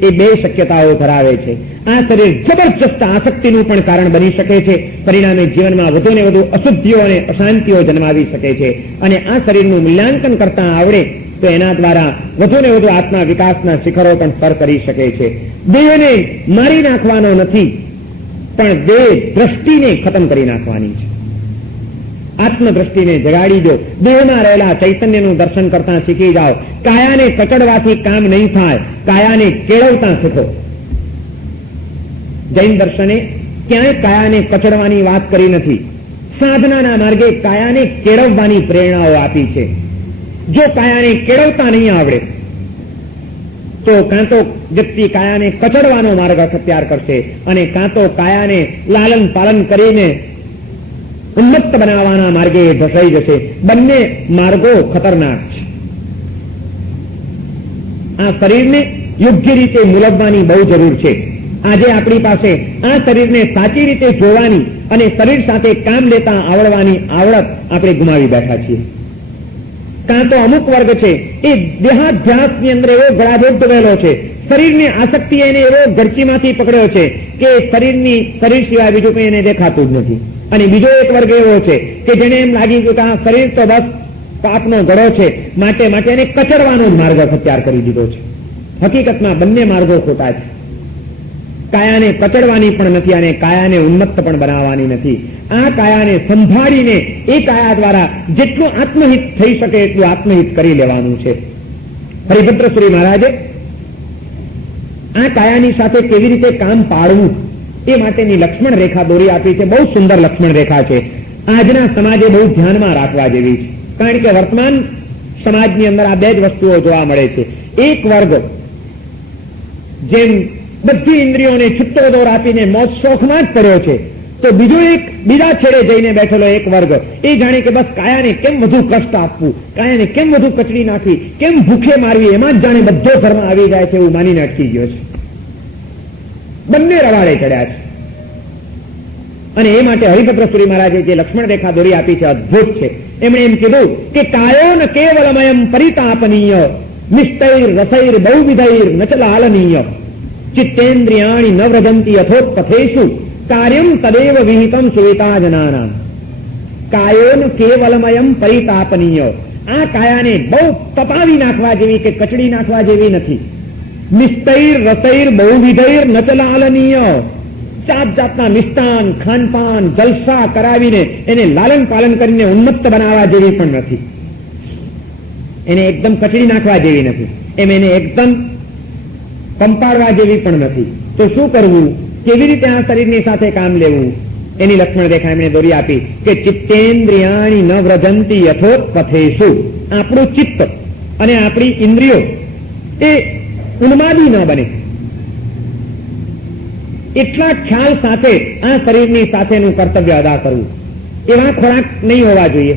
એ બે શક્યતાઓ ધરાવે છે. આ શરીર જબરજસ્ત આસક્તિનું પણ કારણ બની શકે છે. પરિણામે જીવનમાં વધુ ને વધુ અશુદ્ધિઓ અને અશાંતિઓ જન્માવી શકે છે. અને આ શરીરનું મૂલ્યાંકન કરતા આવડે તો એના દ્વારા વધુ ને વધુ આત્મા વિકાસના શિખરો પણ સર કરી શકે છે. દેહને મારી નાખવાનો નથી, પણ દેહ દ્રષ્ટિને ખતમ કરી નાખવાની છે. આત્મદ્રષ્ટિને જગાડી દો. દેહમાં રહેલા ચૈતન્યનું દર્શન કરતા શીખી જાઓ. કાયાને કચડવાથી કામ નહીં થાય, કાયાને કેળવતા શીખો. જૈન દર્શને ક્યાંય કાયાને કચડવાની વાત કરી નથી. સાધનાના માર્ગે કાયાને કેળવવાની પ્રેરણાઓ આપી છે. જો કાયાને કેળવતા નહીં આવડે તો કાં તો વ્યક્તિ કાયાને કચડવાનો માર્ગ અખત્યાર કરશે અને કાં તો કાયાને લાલન પાલન કરીને ઉન્મત્ત બનાવવાના માર્ગે ધસાઈ જશે. બંને માર્ગો ખતરનાક છે. આ શરીરને યોગ્ય રીતે મૂલવવાની બહુ જરૂર છે. આજે આપણી પાસે આ શરીરને સાચી રીતે જોવાની અને શરીર સાથે કામ લેતા આવડવાની આવડત આપણે ગુમાવી બેઠા છીએ. કાં તો અમુક વર્ગ છે એ દેહાધ્યાસની અંદર એવો ગળાભેદ રહેલો છે, શરીરની આસક્તિ એને એવો ગરચીમાંથી પકડ્યો છે કે શરીર સિવાય બીજું કંઈ એને દેખાતું જ નથી. અને બીજો એક વર્ગ એવો છે કે જેને એમ લાગી ગયું કે આ શરીર તો બસ પાપનો ગળો છે, માટે એને કચડવાનો માર્ગ અખત્યાર કરી દીધો છે. હકીકતમાં બંને માર્ગો ખોટા છે. કાયાને કચડવાની પણ નથી અને કાયાને ઉન્મત્ત પણ બનાવવાની નથી. આ કાયાને સંભાળીને એ કાયા દ્વારા જેટલું આત્મહિત થઈ શકે એટલું આત્મહિત કરી લેવાનું છે. હરિભદ્ર શ્રી મહારાજે આ કાયાની સાથે કેવી રીતે કામ પાડવું એ માટેની લક્ષ્મણ રેખા દોરી આપી છે. બહુ સુંદર લક્ષ્મણ રેખા છે. આજના સમાજે બહુ ધ્યાનમાં રાખવા જેવી છે. કારણ કે વર્તમાન સમાજની અંદર આ બે જ વસ્તુઓ જોવા મળે છે. એક વર્ગ જેમ બધી ઇન્દ્રિયોને છૂટો દોર આપીને મોજ શોખમાં જ પડ્યો છે, તો બીજા છેડે જઈને બેઠેલો એક વર્ગ એ જાણે કે બસ કાયાને કેમ વધુ કષ્ટ આપવું, કાયાને કેમ વધુ કચડી નાખવી, કેમ ભૂખે મારવી, એમાં જ જાણે બધો ધર્મ આવી જાય છે એવું માનીને અટકી ગયો છે. બંને રવાડે ચડ્યા છે. અને એ માટે હરિભદ્ર સુરી મહારાજે જે લક્ષ્મણ રેખા દોરી આપી છે અદભુત છે. એમણે એમ કીધું કે કાયો ન કેવલમયમ પરિતાપનીય નિષ્ઠૈર રસૈર બહુવિધૈર નચલાલનીય ચિત્તેન્દ્રિયાણી ન વ્રજંતી યથોત્પથેષુ કાર્યમ તદેવ વિહિતમ સુવિતા જનાનામ. કાયોન કેવલમયમ પરિતાપનીય. આ કાયાને બહુ તપાવી નાખવા જેવી કે કચડી નાખવા જેવી નથી. નિષ્ઠૈર રસૈર બહુવિધૈર નચલાલનીય. જાત જાતના મિષ્ટાન ખાનપાન જલસા કરાવીને એને લાલન પાલન કરીને ઉન્મત્ત બનાવવા જેવી પણ નથી. એને એકદમ કચડી નાખવા જેવી નથી. એને એકદમ કંપાડવા જેવી પણ નથી. તો શું કરવું, કેવી રીતે આ શરીરની સાથે કામ લેવું, એની લક્ષ્મણ રેખા એમણે દોરી આપી કે ચિત્તેન્દ્રિયાણી ન વ્રજંતી યથોત્પથેષુ. આપણું ચિત્ત અને આપણી ઇન્દ્રિયો એ ઉન્માદી ન બને એટલા ખ્યાલ સાથે આ શરીરની સાથેનું કર્તવ્ય અદા કરવું. એવા ખોરાક નહીં હોવા જોઈએ,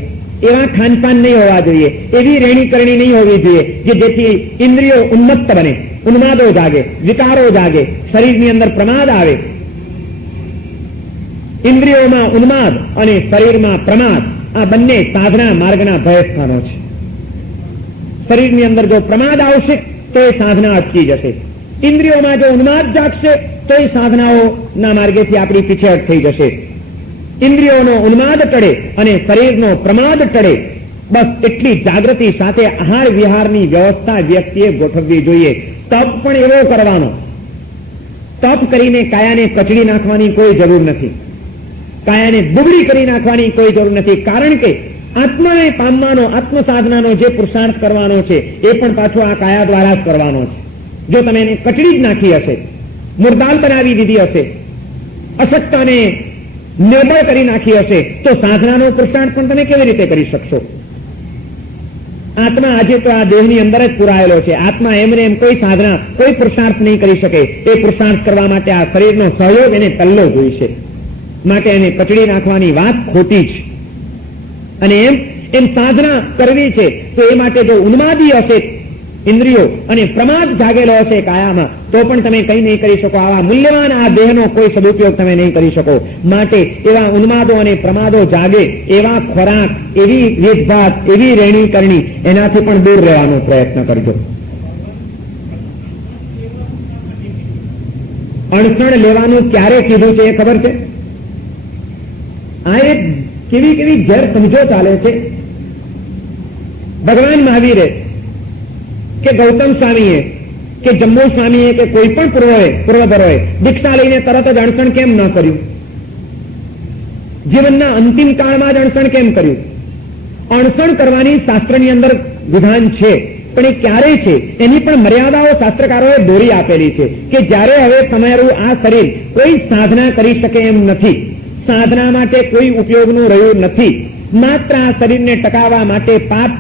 એવા ખાનપાન નહીં હોવા જોઈએ, એવી રહેણીકરણી નહીં હોવી જોઈએ કે જેથી ઇન્દ્રિયો ઉન્મત્ત બને, ઉન્માદો જાગે, વિકારો જાગે, શરીરની અંદર પ્રમાદ આવે. ઇન્દ્રિયોમાં ઉન્માદ અને શરીરમાં પ્રમાદ આ બંને સાધના માર્ગના ભયસ્થાનો છે. શરીરની અંદર જો પ્રમાદ આવશે તો એ સાધના અટકી જશે. ઇન્દ્રિયોમાં જો ઉન્માદ જાગશે તો એ સાધનાઓના માર્ગેથી આપણી પીછેહટ થઈ જશે. ઇન્દ્રિયોનો ઉન્માદ ટળે અને શરીરનો પ્રમાદ ટળે, બસ એટલી જાગૃતિ સાથે આહાર વિહારની વ્યવસ્થા વ્યક્તિએ ગોઠવવી જોઈએ. તપ પણ એવો કરવાનો. તપ કરીને કાયાને કચડી નાખવાની કોઈ જરૂર નથી, કાયાને દુબળી કરી નાખવાની કોઈ જરૂર નથી. કારણ કે આત્માને પામવાનો, આત્મ સાધનાનો જે પુરુષાર્થ કરવાનો છે એ પણ પાછો આ કાયા દ્વારા જ કરવાનો છે. જો તમે એને કચડી જ નાખી હશે, મુર્દાલ બનાવી દીધી હશે, અશક્તને નિર્બળ કરી નાખી હશે, તો સાધનાનો પુરુષાર્થ પણ તમે કેવી રીતે કરી શકશો? આત્મા આજે તો આ દેહની અંદર જ પુરાયેલો છે. આત્મા એમને એમ કોઈ સાધના, કોઈ પુરુષાર્થ નહીં કરી શકે. એ પુરુષાર્થ કરવા માટે આ શરીરનો સહયોગ એને પહેલો જોઈશે. માટે એને કચડી નાખવાની વાત ખોટી છે. અને એમ સાધના કરવી છે તો એ માટે જો ઉન્માદી હશે ઇન્દ્રિયો અને પ્રમાદ જાગેલો હશે કાયામાં, તો પણ તમે કંઈ નહીં કરી શકો. આવા મૂલ્યવાન આ દેહનો કોઈ સદુપયોગ તમે નહીં કરી શકો. માટે એવા ઉન્માદો અને પ્રમાદો જાગે એવા ખોરાક, એવી રીતભાત, એવી રહેણી કરણી, એનાથી પણ દૂર રહેવાનો પ્રયત્ન કરજો. અણસણ લેવાનું ક્યારે કીધું છે એ ખબર છે? આ એક કેવી કેવી ગેરસમજો ચાલે છે. ભગવાન મહાવીરે કે ગૌતમ સ્વામીએ કે જમ્મુ સ્વામીએ કે કોઈ પણ પૂર્વધરોએ દીક્ષા લઈને તરત જ અણસણ કેમ ન કર્યું? જીવનના અંતિમ કાળમાં જ અણસણ કેમ કર્યું? અણસણ કરવાની શાસ્ત્રની અંદર વિધાન છે, પણ એ ક્યારે છે એની પણ મર્યાદાઓ શાસ્ત્રકારોએ દોરી આપેલી છે કે જ્યારે હવે તમારું આ શરીર કોઈ સાધના કરી શકે એમ નથી, સાધના માટે કોઈ ઉપયોગનું રહ્યું નથી, માત્ર આ શરીરને ટકાવવા માટે પાપ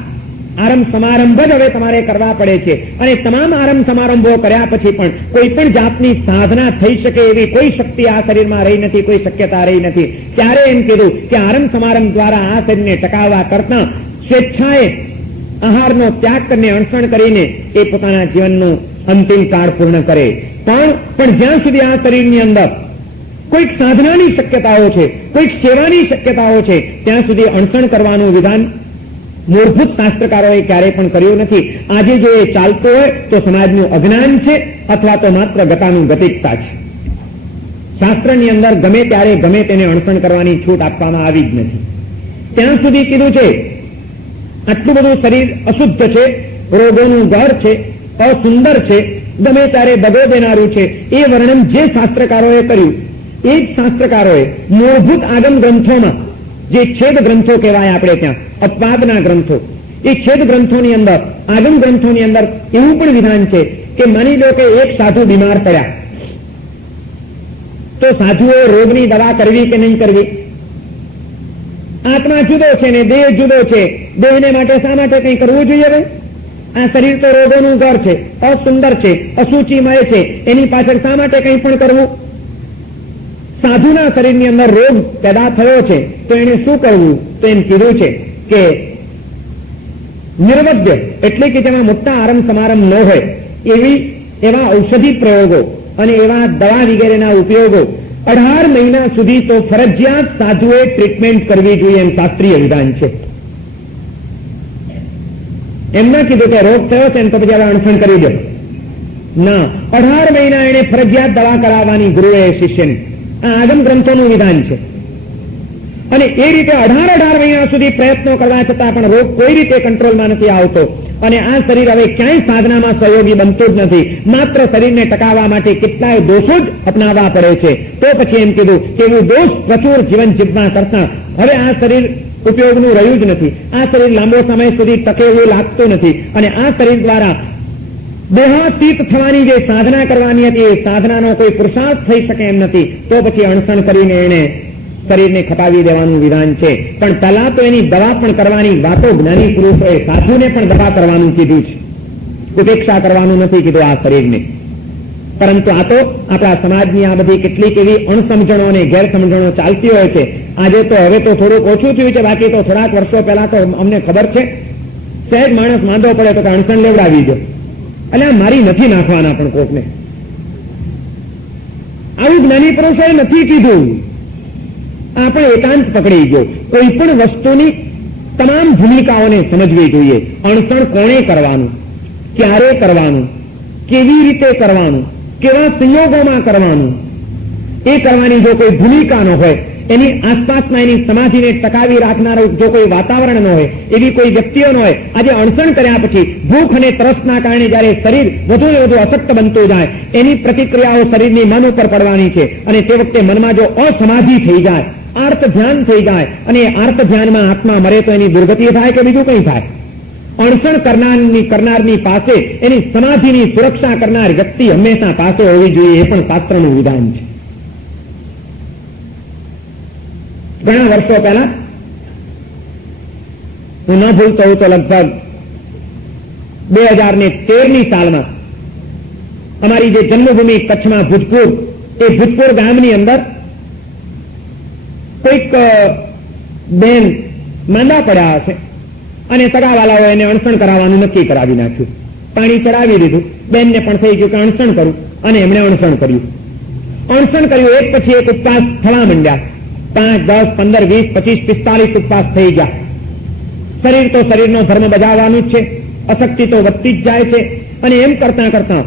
આરંભ સમારંભ જ હવે તમારે કરવા પડે છે. અને તમામ આરંભ સમારંભો કર્યા પછી પણ કોઈ પણ જાતની સાધના થઈ શકે એવી કોઈ શક્તિ આ શરીરમાં રહી નથી, કોઈ શક્યતા રહી નથી. ત્યારે એમ કીધું કે આરંભ સમારંભ દ્વારા આ શરીરને ટકાવવા કરતા સ્વેચ્છાએ આહારનો ત્યાગ કરીને અણસણ કરીને એ પોતાના જીવનનું અંતિમ કાળ પૂર્ણ કરે. પણ જ્યાં સુધી આ શરીરની અંદર કોઈક સાધનાની શક્યતાઓ છે, કોઈક સેવાની શક્યતાઓ છે, ત્યાં સુધી અણસણ કરવાનું વિધાન મૂળભૂત શાસ્ત્રકારોએ ક્યારેય પણ કર્યું નથી. આજે જો એ ચાલતું હોય તો સમાજનું અજ્ઞાન છે અથવા તો માત્ર ગતાનુગતિકતા છે. શાસ્ત્રની અંદર ગમે ત્યારે ગમે તેને અણસણ કરવાની છૂટ આપવામાં આવી જ નથી. ત્યાં સુધી કીધું છે આટલું બધું શરીર અશુદ્ધ છે, રોગોનું ઘર છે, અસુંદર છે, ગમે ત્યારે દગો દેનારું છે, એ વર્ણન જે શાસ્ત્રકારોએ કર્યું એ જ શાસ્ત્રકારોએ મૂળભૂત આગમ ગ્રંથોમાં જે છેદ ગ્રંથો કહેવાય આપણે ત્યાં અપવાદના ગ્રંથો, એ છેદ ગ્રંથોની અંદર આગમ ગ્રંથોની અંદર એવું પણ વિધાન છે કે માની લો કે એક સાધુ બીમાર પડ્યા તો સાધુએ રોગની દવા કરવી કે નહીં કરવી? આત્મા જુદો છે ને દેહ જુદો છે, દેહને માટે શા માટે કંઈ કરવું જોઈએ? હવે આ શરીર તો રોગોનું ઘર છે, અસુંદર છે, અસુચિમય છે, એની પાછળ શા માટે કંઈ પણ કરવું? સાધુના શરીરની અંદર રોગ પેદા થયો છે તો એને શું કરવું? તો એમ કીધું છે કે નિર્વદ્ય એટલે કે જેમાં મોટા આરંભ સમારંભ ન હોય એવા ઔષધિ પ્રયોગો અને એવા દવા વગેરેના ઉપયોગો 18 મહિના સુધી તો ફરજિયાત સાધુએ ટ્રીટમેન્ટ કરવી જોઈએ એમ શાસ્ત્રીય વિધાન છે. એમ ના કીધું કે રોગ થયો છે ને તો પછી હવે અણસણ કરી દો ના, 18 મહિના એને ફરજિયાત દવા કરાવવાની ગુરુએ શિષ્યને. આ આગમ ગ્રંથોનું વિધાન છે. અને એ રીતે 18 મહિના સુધી પ્રયત્નો કરવા છતાં પણ રોગ કોઈ રીતે કંટ્રોલમાં નથી આવતો અને આ શરીર હવે ક્યાંય સાધનામાં સહયોગી બનતું જ નથી, માત્ર શરીરને ટકાવવા માટે કેટલાય દોષો જ અપનાવવા પડે છે. તો પછી એમ કીધું કે એવું દોષ પ્રચુર જીવન જીવવા કરતા હવે આ શરીર ઉપયોગનું રહ્યું જ નથી, આ શરીર લાંબો સમય સુધી ટકે એવું લાગતું નથી અને આ શરીર દ્વારા દેહાતીત થવાની જે સાધના કરવાની હતી એ સાધનાનો કોઈ પુરુષાર્થ થઈ શકે એમ નથી. તો પછી અણસણ કરીને એને શરીરને ખપાવી દેવાનું વિધાન છે. પણ પહેલા તો એની દવા પણ કરવાની વાતો જ્ઞાની પુરુષોએ સાધુને પણ દવા કરવાનું કીધું છે, ઉપેક્ષા કરવાનું નથી કીધું આ શરીરને. પરંતુ આ તો આપણા સમાજની આ બધી કેટલીક એવી અણસમજણો અને ગેરસમજણો ચાલતી હોય છે. આજે તો હવે તો થોડુંક ઓછું થયું છે, બાકી તો થોડાક વર્ષો પહેલા તો અમને ખબર છે સહેજ માણસ માંદો પડે તો અણસણ લેવડાવી દો, એટલે મારી નથી નાખવાના પણ કોકને. આવું જ્ઞાની પુરુષોએ નથી કીધું. આપણે એકાંત પકડી ગયો. કોઈ પણ વસ્તુની તમામ ભૂમિકાઓને સમજવી જોઈએ. અણસણ કોણે કરવાનું, ક્યારે કરવાનું, કેવી રીતે કરવાનું, કેવા સંયોગોમાં કરવાનું, એ કરવાની જો કોઈ ભૂમિકા ન હોય, એની આસપાસમાં એની સમાધિને ટકાવી રાખનારું જો કોઈ વાતાવરણ ન હોય, એવી કોઈ વ્યક્તિઓ ન હોય, આજે અણસણ કર્યા પછી ભૂખ અને તરસના કારણે જયારે શરીર વધુ ને વધુ અશક્ત બનતું જાય, એની પ્રતિક્રિયાઓ શરીરની મન ઉપર પડવાની છે. અને તે વખતે મનમાં જો અસમાધિ થઈ જાય, આર્ત ધ્યાન થઈ જાય અને આર્ત ધ્યાનમાં આત્મા મરે તો એની દુર્ગતિ થાય કે બીજું કંઈ થાય? અણસણ કરનારની પાસે એની સમાધિની સુરક્ષા કરનાર વ્યક્તિ હંમેશા પાસે હોવી જોઈએ, એ પણ શાસ્ત્રનું વિધાન છે. ઘણા વર્ષો પહેલા હું ન ભૂલતો હોઉં તો લગભગ 2013ની સાલમાં અમારી જે જન્મભૂમિ કચ્છમાં ભૂજપુર, એ ભૂજપુર ગામની અંદર કોઈક બેન માંદા પડ્યા હશે અને સગાવાલાઓ એને અણસણ કરાવવાનું નક્કી કરાવી નાખ્યું. પાણી ચડાવી દીધું, બેનને પણ થઈ ગયું કે અણસણ કરું, અને એમણે અણસણ કર્યું. એક પછી એક ઉપવાસ થવા માંડ્યા. 5, 10, 15, 20, 25, 45 ઉપવાસ થઈ ગયા. શરીર તો શરીરનો ધર્મ બજાવવાનું જ છે, અશક્તિ તો વધતી જ જાય છે. અને એમ કરતા કરતા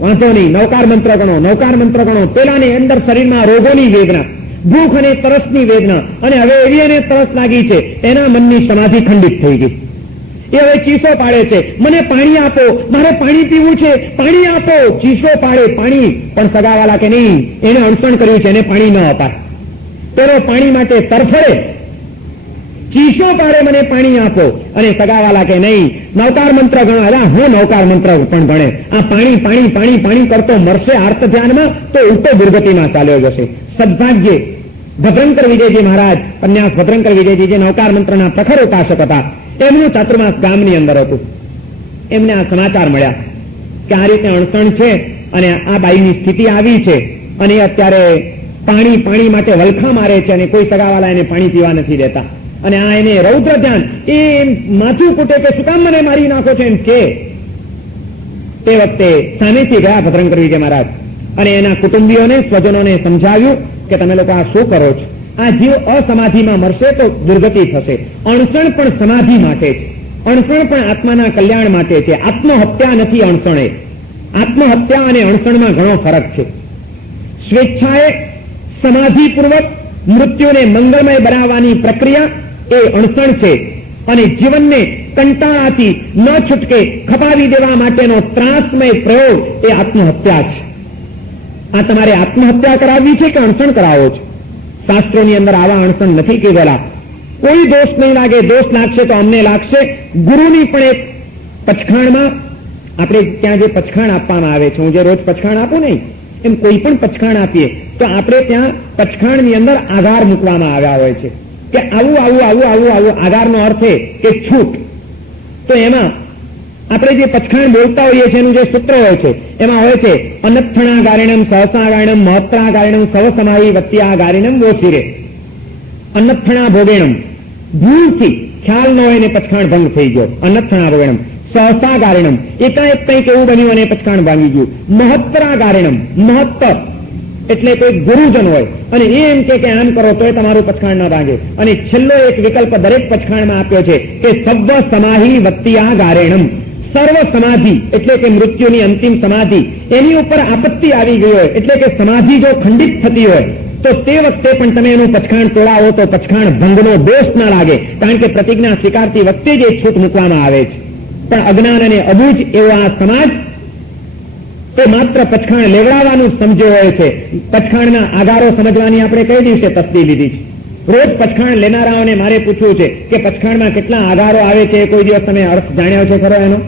વાંધો નહીં, નવકાર મંત્ર ગણો, નવકાર મંત્ર ગણો. પેલાની અંદર શરીરમાં રોગોની વેદના, ભૂખ અને તરસની વેદના, અને હવે એવી એને તરસ લાગી છે, એના મનની સમાધિ ખંડિત થઈ ગઈ. એ હવે ચીસો પાડે છે, મને પાણી આપો, મારે પાણી પીવું છે, પાણી આપો. ચીસો પાડે પાણી, પણ સગાવાલા કે નહીં, એને અણસણ કર્યું છે, એને પાણી ન અપાય. પેલો પાણી માટે તરફડે, ચીસો પાડે મને પાણી આપો, અને સગાવાલા કે નહીં નવકાર મંત્ર ગણો. અલા હું નવકાર મંત્ર પણ ગણે, આ પાણી પાણી પાણી પાણી કરતો મરશે આર્ત ધ્યાનમાં તો ઉલટો દુર્ગતિમાં ચાલ્યો જશે. સદભાગ્ય ભદ્રંકર વિજયજી મહારાજ, કન્યાસ ભદ્રંકર વિજયજી, જે નવકાર મંત્રના પ્રખર ઉપાસક હતા, એમનું ચાતુર્માસ ગામની અંદર હતું. એમને આ સમાચાર મળ્યા કે આ રીતે અણસણ છે અને આ બાઈની સ્થિતિ આવી છે, અને અત્યારે પાણી પાણી માટે વલખા મારે છે, અને કોઈ સગાવાલા એને પાણી પીવા નથી દેતા, અને આ એને રૌદ્ર ધ્યાન, એ માથું કૂટે કે શું કામ મને મારી નાખો છો એમ કે. તે વખતે સામેથી ગયા ભદ્રંકર વિજય મહારાજ, અને એના કુટુંબીઓને, સ્વજનોને સમજાવ્યું કે તમે લોકો આ શું કરો છો, આ જીવ અસમાધિમાં મરશે તો દુર્ગતિ થશે. અણસણ પણ સમાધિ માટે છે, અણસણ પણ આત્માના કલ્યાણ માટે છે. આત્મહત્યા નથી અણસણ. એ આત્મહત્યા અને અણસણમાં ઘણો ફરક છે. સ્વેચ્છાએ સમાધિપૂર્વક મૃત્યુને મંગળમય બનાવવાની પ્રક્રિયા એ અણસણ છે, અને જીવનને કંટાળાથી ન છૂટકે ખપાવી દેવા માટેનો ત્રાસમય પ્રયોગ એ આત્મહત્યા છે. આ તમારે આત્મહત્યા કરાવવી છે કે અણસણ કરાવો છો? શાસ્ત્રોની અંદર આવા અણસણ નથી કીધેલા. કોઈ દોષ નહીં લાગે, દોષ લાગશે તો અમને લાગશે. ગુરુની પણ એક પચખાણમાં, આપણે ત્યાં જે પચખાણ આપવામાં આવે છે, હું જે રોજ પચખાણ આપું નહીં એમ કોઈ પણ પચખાણ આપીએ તો આપણે ત્યાં પચખાણની અંદર આધાર મૂકવામાં આવ્યા હોય છે કે આવું આવું આવું આવું આવું. આધારનો અર્થ છે કે છૂટ. તો એમાં આપણે જે પચખાણ બોલતા હોઈએ છીએ એનું જે સૂત્ર હોય છે એમાં હોય છે અનથણા ગારિણમ સહસા ગારિણમ મહત્રા ગારિણમ સવ સમાહી વત્યા ગારિણમ વોશિરે. અનથણા ભોગેણમ, ભૂલથી ખ્યાલ ન હોય ને પચખાણ ભંગ થઈ ગયો, અનથણા ભોગેણમ. સહસા ગારિણમ, એકાએક કંઈક એવું બન્યું અને પચખાણ ભાંગી ગયું. મહત્રા ગારિણમ, મહત્તર એટલે કોઈ ગુરુજન હોય અને એ એમ કે આમ કરો તો તમારું પચખાણ ના ભાંગે. અને છેલ્લો એક વિકલ્પ દરેક પચખાણમાં આપ્યો છે કે સબ્બ સમાહી વત્યા ગારેણમ. સર્વ સમાધિ એટલે કે મૃત્યુની અંતિમ સમાધિ, એની ઉપર આપત્તિ આવી ગઈ હોય, એટલે કે સમાધિ જો ખંડિત થતી હોય તો તે વખતે પણ તમે એનું પચખાણ તોડાવો તો પચખાણ ભંગનો દોષ ના લાગે, કારણ કે પ્રતિજ્ઞા સ્વીકારતી વખતે જ એ છૂટ મૂકવામાં આવે છે. પણ અજ્ઞાન અને અબૂજ એવો આ સમાજ એ માત્ર પચખાણ લેવડાવવાનું સમજ્યો હોય છે. પચખાણના આધારો સમજવાની આપણે કઈ દિવસે તસ્દી લીધી છે. રોજ પચખાણ લેનારાઓને મારે પૂછવું છે કે પચખાણમાં કેટલા આધારો આવે છે, કોઈ દિવસ તમે અર્થ જાણ્યો છે ખરો એનો?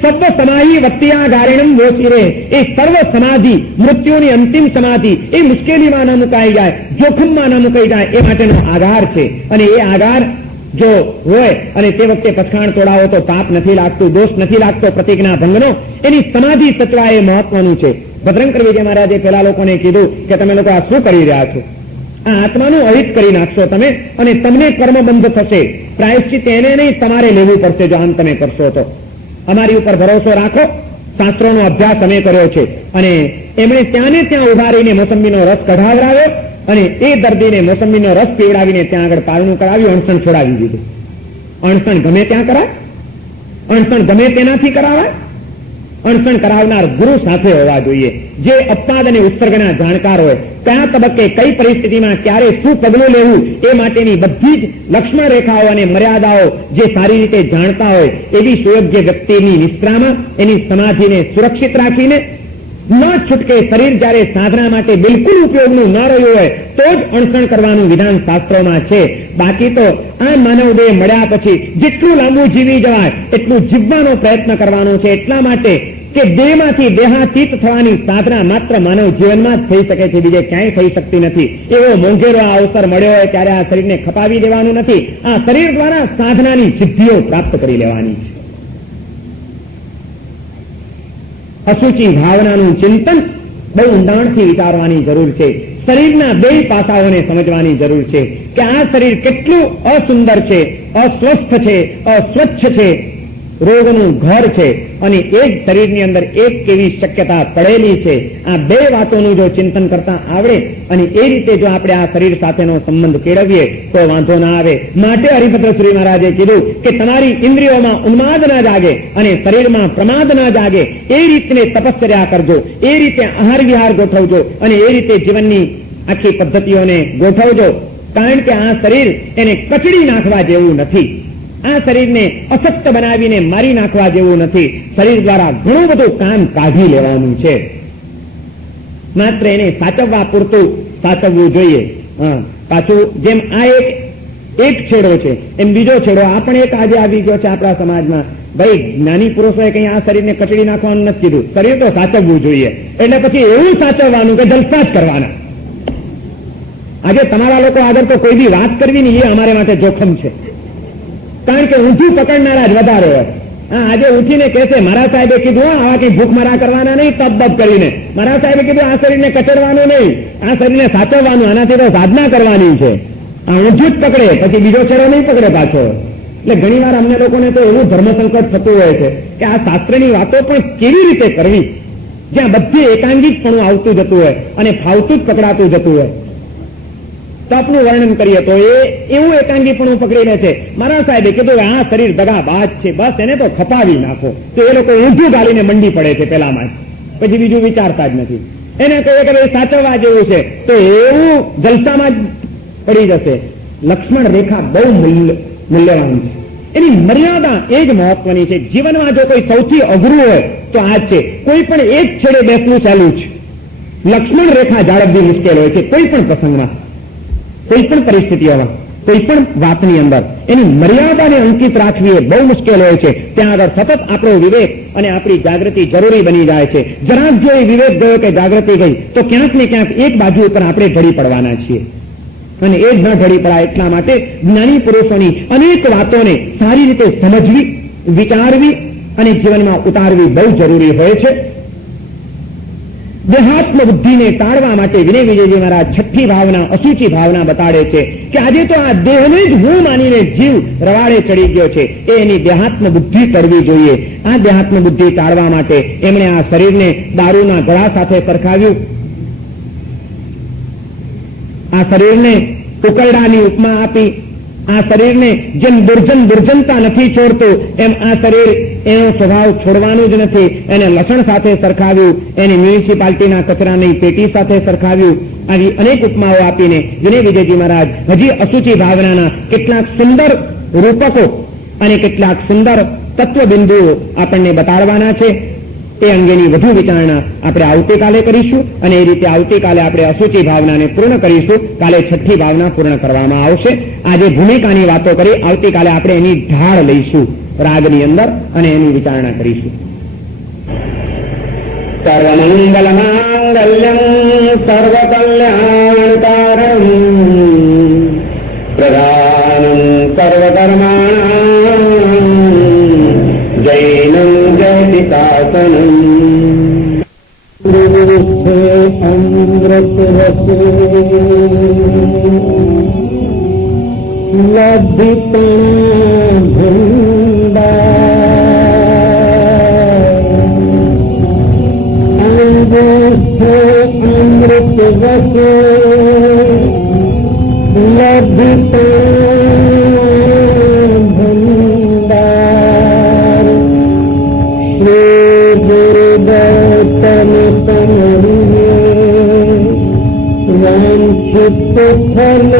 સર્વ સમાહી વત્યા ગારિણમ વોશિરે, એ સર્વ સમાધિ, મૃત્યુની અંતિમ સમાધિ, એ મુશ્કેલીમાં ન મુકાઈ જાય, જોખમમાં ન મુકાઈ જાય એ માટેનો આધાર છે. અને એ આધાર જો હોય અને તે વખતે પચખાણ તોડાવો તો પાપ નથી લાગતું, દોષ નથી લાગતો પ્રતિજ્ઞા ભંગનો. એની સમાધિ સચવા એ મહત્વનું છે. ભદ્રંકર વિજય મહારાજે પેલા લોકોને કીધું કે તમે લોકો આ શું કરી રહ્યા છો? આ આત્માનું અહિત કરી નાખશો તમે, અને તમને કર્મબંધ થશે. પ્રાયશ્ચિત એને નહીં, તમારે લેવું પડશે જો આમ તમે કરશો તો. અમારી ઉપર ભરોસો રાખો. શાસ્ત્રોનો અભ્યાસ અમે કર્યો છે. અને એમણે ત્યાં ને ત્યાં ઉભા રહીને મોસંબીનો રસ કઢાવરાવ્યો, અને એ દર્દીને મોસંબીનો રસ પીવડાવીને ત્યાં આગળ પારણું કરાવ્યું, અણસણ છોડાવી દીધું. અણસણ ગમે ત્યાં કરાય, અણસણ ગમે તેનાથી કરાવાય. અણસણ કરાવનાર ગુરુ સાથે હોવા જોઈએ, જે અપવાદ અને ઉત્સર્ગના જાણકાર હોય. કયા તબક્કે કઈ પરિસ્થિતિમાં ક્યારે શું પગલું લેવું એ માટેની બધી જ લક્ષ્મણ રેખાઓ અને મર્યાદાઓ જે સારી રીતે જાણતા હોય એવી સુયોગ્ય વ્યક્તિની નિષ્ઠામાં એની સમાધિને સુરક્ષિત રાખીને ન છૂટકે શરીર જ્યારે સાધના માટે બિલકુલ ઉપયોગનું ન રહ્યું હોય તો જ અણસણ કરવાનું વિધાન શાસ્ત્રોમાં છે. બાકી તો આ માનવ દેહ મળ્યા પછી જેટલું લાંબુ જીવી જવાય એટલું જીવવાનો પ્રયત્ન કરવાનો છે. એટલા માટે કે દેહમાંથી દેહાતીત થવાની સાધના માત્ર માનવ જીવનમાં જ થઈ શકે છે, બીજે ક્યાંય થઈ શકતી નથી. એવો મોંઘેરો આ અવસર મળ્યો હોય ત્યારે આ શરીરને ખપાવી દેવાનું નથી. આ શરીર દ્વારા સાધનાની સિદ્ધિઓ પ્રાપ્ત કરી લેવાની છે. અસુચિ ભાવનાનું ચિંતન બહુ ઊંડાણથી વિચારવાની જરૂર છે. શરીરના બે પાસાઓને સમજવાની જરૂર છે કે આ શરીર કેટલું અસુંદર છે, અસ્વસ્થ છે, અસ્વચ્છ છે. રોગનું ઘર છે અને એ જ શરીરની અંદર એક કેવી શક્યતા પડેલી છે. આ બે વાતોનું જો ચિંતન કરતા આવડે અને એ રીતે જો આપણે આ શરીર સાથેનો સંબંધ કેળવીએ તો વાંધો ના આવે. માટે હરિભદ્ર શ્રી મહારાજે કીધું કે તમારી ઇન્દ્રિયોમાં ઉન્માદ ના જાગે અને શરીરમાં પ્રમાદ ના જાગે એ રીતને તપશ્ચર્યા કરજો, એ રીતે આહાર વિહાર ગોઠવજો અને એ રીતે જીવનની આખી પદ્ધતિઓને ગોઠવજો. કારણ કે આ શરીર એને કચડી નાખવા જેવું નથી. આ શરીરને અશક્ત બનાવીને મારી નાખવા જેવું નથી. શરીર દ્વારા ઘણું બધું કામ કાઢી લેવાનું છે. માત્ર એને સાચવવા પૂરતું સાચવવું જોઈએ. પાછું જેમ આ એક છેડો છે એમ બીજો છેડો આ પણ એક આજે આવી ગયો છે આપણા સમાજમાં. ભાઈ જ્ઞાની પુરુષોએ કઈ આ શરીરને કચડી નાખવાનું નથી કીધું. શરીર તો સાચવવું જોઈએ. એટલે પછી એવું સાચવવાનું કે જલસા જ કરવાના. આજે તમારા લોકો આગળ તો કોઈ બી વાત કરવી નહીં એ અમારે માટે જોખમ છે. કારણ કે ઊંધું પકડનારા જ વધારે હોય. આજે ઉઠીને કહેશે મારા સાહેબે કીધું આવા કઈ ભૂખ મારા કરવાના નહીં તબ કરીને. મારા સાહેબે કીધું આ શરીરને કચડવાનું નહીં, આ શરીરને સાચવવાનું, આનાથી તો સાધના કરવાની છે. આ ઊંધું જ પકડે, પછી બીજો છેડો નહીં પકડે પાછો. એટલે ઘણી વાર અમને લોકોને તો એવું ધર્મસંકટ થતું હોય છે કે આ શાસ્ત્રની વાતો પણ કેવી રીતે કરવી, જ્યાં બધી એકાંગિકપણું આવતું જતું હોય અને ફાવતું જ પકડાતું જતું હોય. તપનું વર્ણન કરીએ તો એ એવું એકાંગીપણું પકડી લે છે. મારા સાહેબે કીધું આ શરીર દગાબાજ છે, બસ એને તો ખપાવી નાખો. તો એ લોકો ઊંધું ગાલીને મંડી પડે છે પેલામાં, પછી બીજું વિચારતા જ નથી. એને કહીએ કે ભાઈ સાચવવા જેવું છે તો એવું જલસામાં જ પડી જશે. લક્ષ્મણ રેખા બહુ મૂલ્યવાન છે. એની મર્યાદા એ જ મહત્વની છે. જીવનમાં જો કોઈ સૌથી અઘરું હોય તો આ છે. કોઈ પણ એક છેડે બેસવું ચાલુ છે. લક્ષ્મણ રેખા જાળવવી મુશ્કેલ હોય છે કોઈ પણ પ્રસંગમાં, કોઈ પણ પરિસ્થિતિઓમાં, કોઈ પણ વાતની અંદર એની મર્યાદાને અંકિત રાખવી એ બહુ મુશ્કેલ હોય છે. ત્યાં આગળ સતત આપણો વિવેક અને આપણી જાગૃતિ જરૂરી બની જાય છે. જરાક જો એ વિવેક ગયો કે જાગૃતિ ગઈ તો ક્યાંક ને ક્યાંક એક બાજુ ઉપર આપણે ઢળી પડવાના છીએ. અને એ જ ન ઢળી પડાય એટલા માટે જ્ઞાની પુરુષોની અનેક વાતોને સારી રીતે સમજવી, વિચારવી અને જીવનમાં ઉતારવી બહુ જરૂરી હોય છે. દેહાત્મ બુદ્ધિને ટાળવા માટે વિનય વિજયજી મહારાજ છઠ્ઠી ભાવના, અસુચિ ભાવના બતાડે છે કે આજે તો આ દેહને જ હું માનીને જીવ રવાડે ચડી ગયો છે. એની દેહાત્મ બુદ્ધિ કરવી જોઈએ. આ દેહાત્મ બુદ્ધિ ટાળવા માટે એમણે આ શરીરને દારૂના ગળા સાથે સરખાવ્યું. આ શરીરને ઉકરડાની ઉપમા આપી. આ શરીરને જેમ દુર્જનતા નથી છોડતું એમ આ શરીર એનો સ્વભાવ છોડવાનું જ નથી. એને લસણ સાથે સરખાવ્યું, એની મ્યુનિસિપાલિટીના કચરાની પેટી સાથે સરખાવ્યું. આવી અનેક ઉપમાઓ આપીને વિનય વિજયજી મહારાજ હજી અસુચિ ભાવનાના કેટલાક સુંદર રૂપકો અને કેટલાક સુંદર તત્વબિંદુઓ આપણને બતાડવાના છે. એ અંગેની વધુ વિચારણા આપણે આવતીકાલે કરીશું અને એ રીતે આવતીકાલે આપણે અસુચિ ભાવનાને પૂર્ણ કરીશું. કાલે છઠ્ઠી ભાવના પૂર્ણ કરવામાં આવશે. આજે ભૂમિકાની વાતો કરી, આવતીકાલે આપણે એની ઢાળ લઈશું રાગની અંદર અને એની વિચારણા કરીશું. સર્વમંગલ માંગલ્યં સર્વકલ્યાણકારણં પ્રધાનં સર્વકર્માણાં જૈનં જયતિ શાસનં. અમૃત રસો લબ્ધિપણા ભંડાર અંગોષ્ઠો અમૃત રસો લબ્ધિપણા ભંડાર શ્રી ગુરુદત્તન તનય વાંછિત ફલ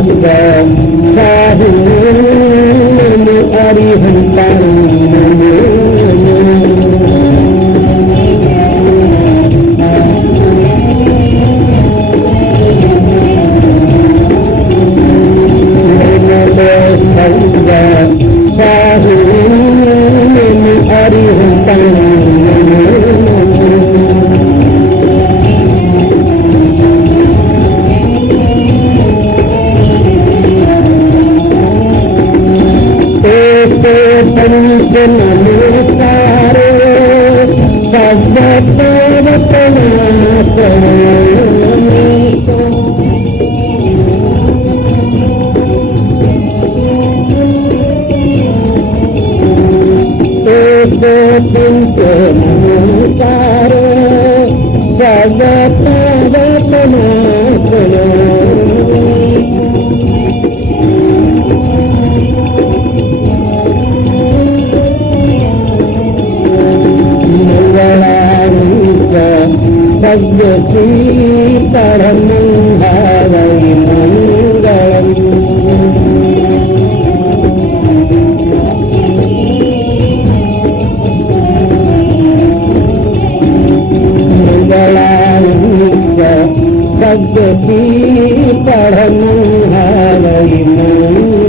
पढ़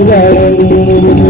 मंगल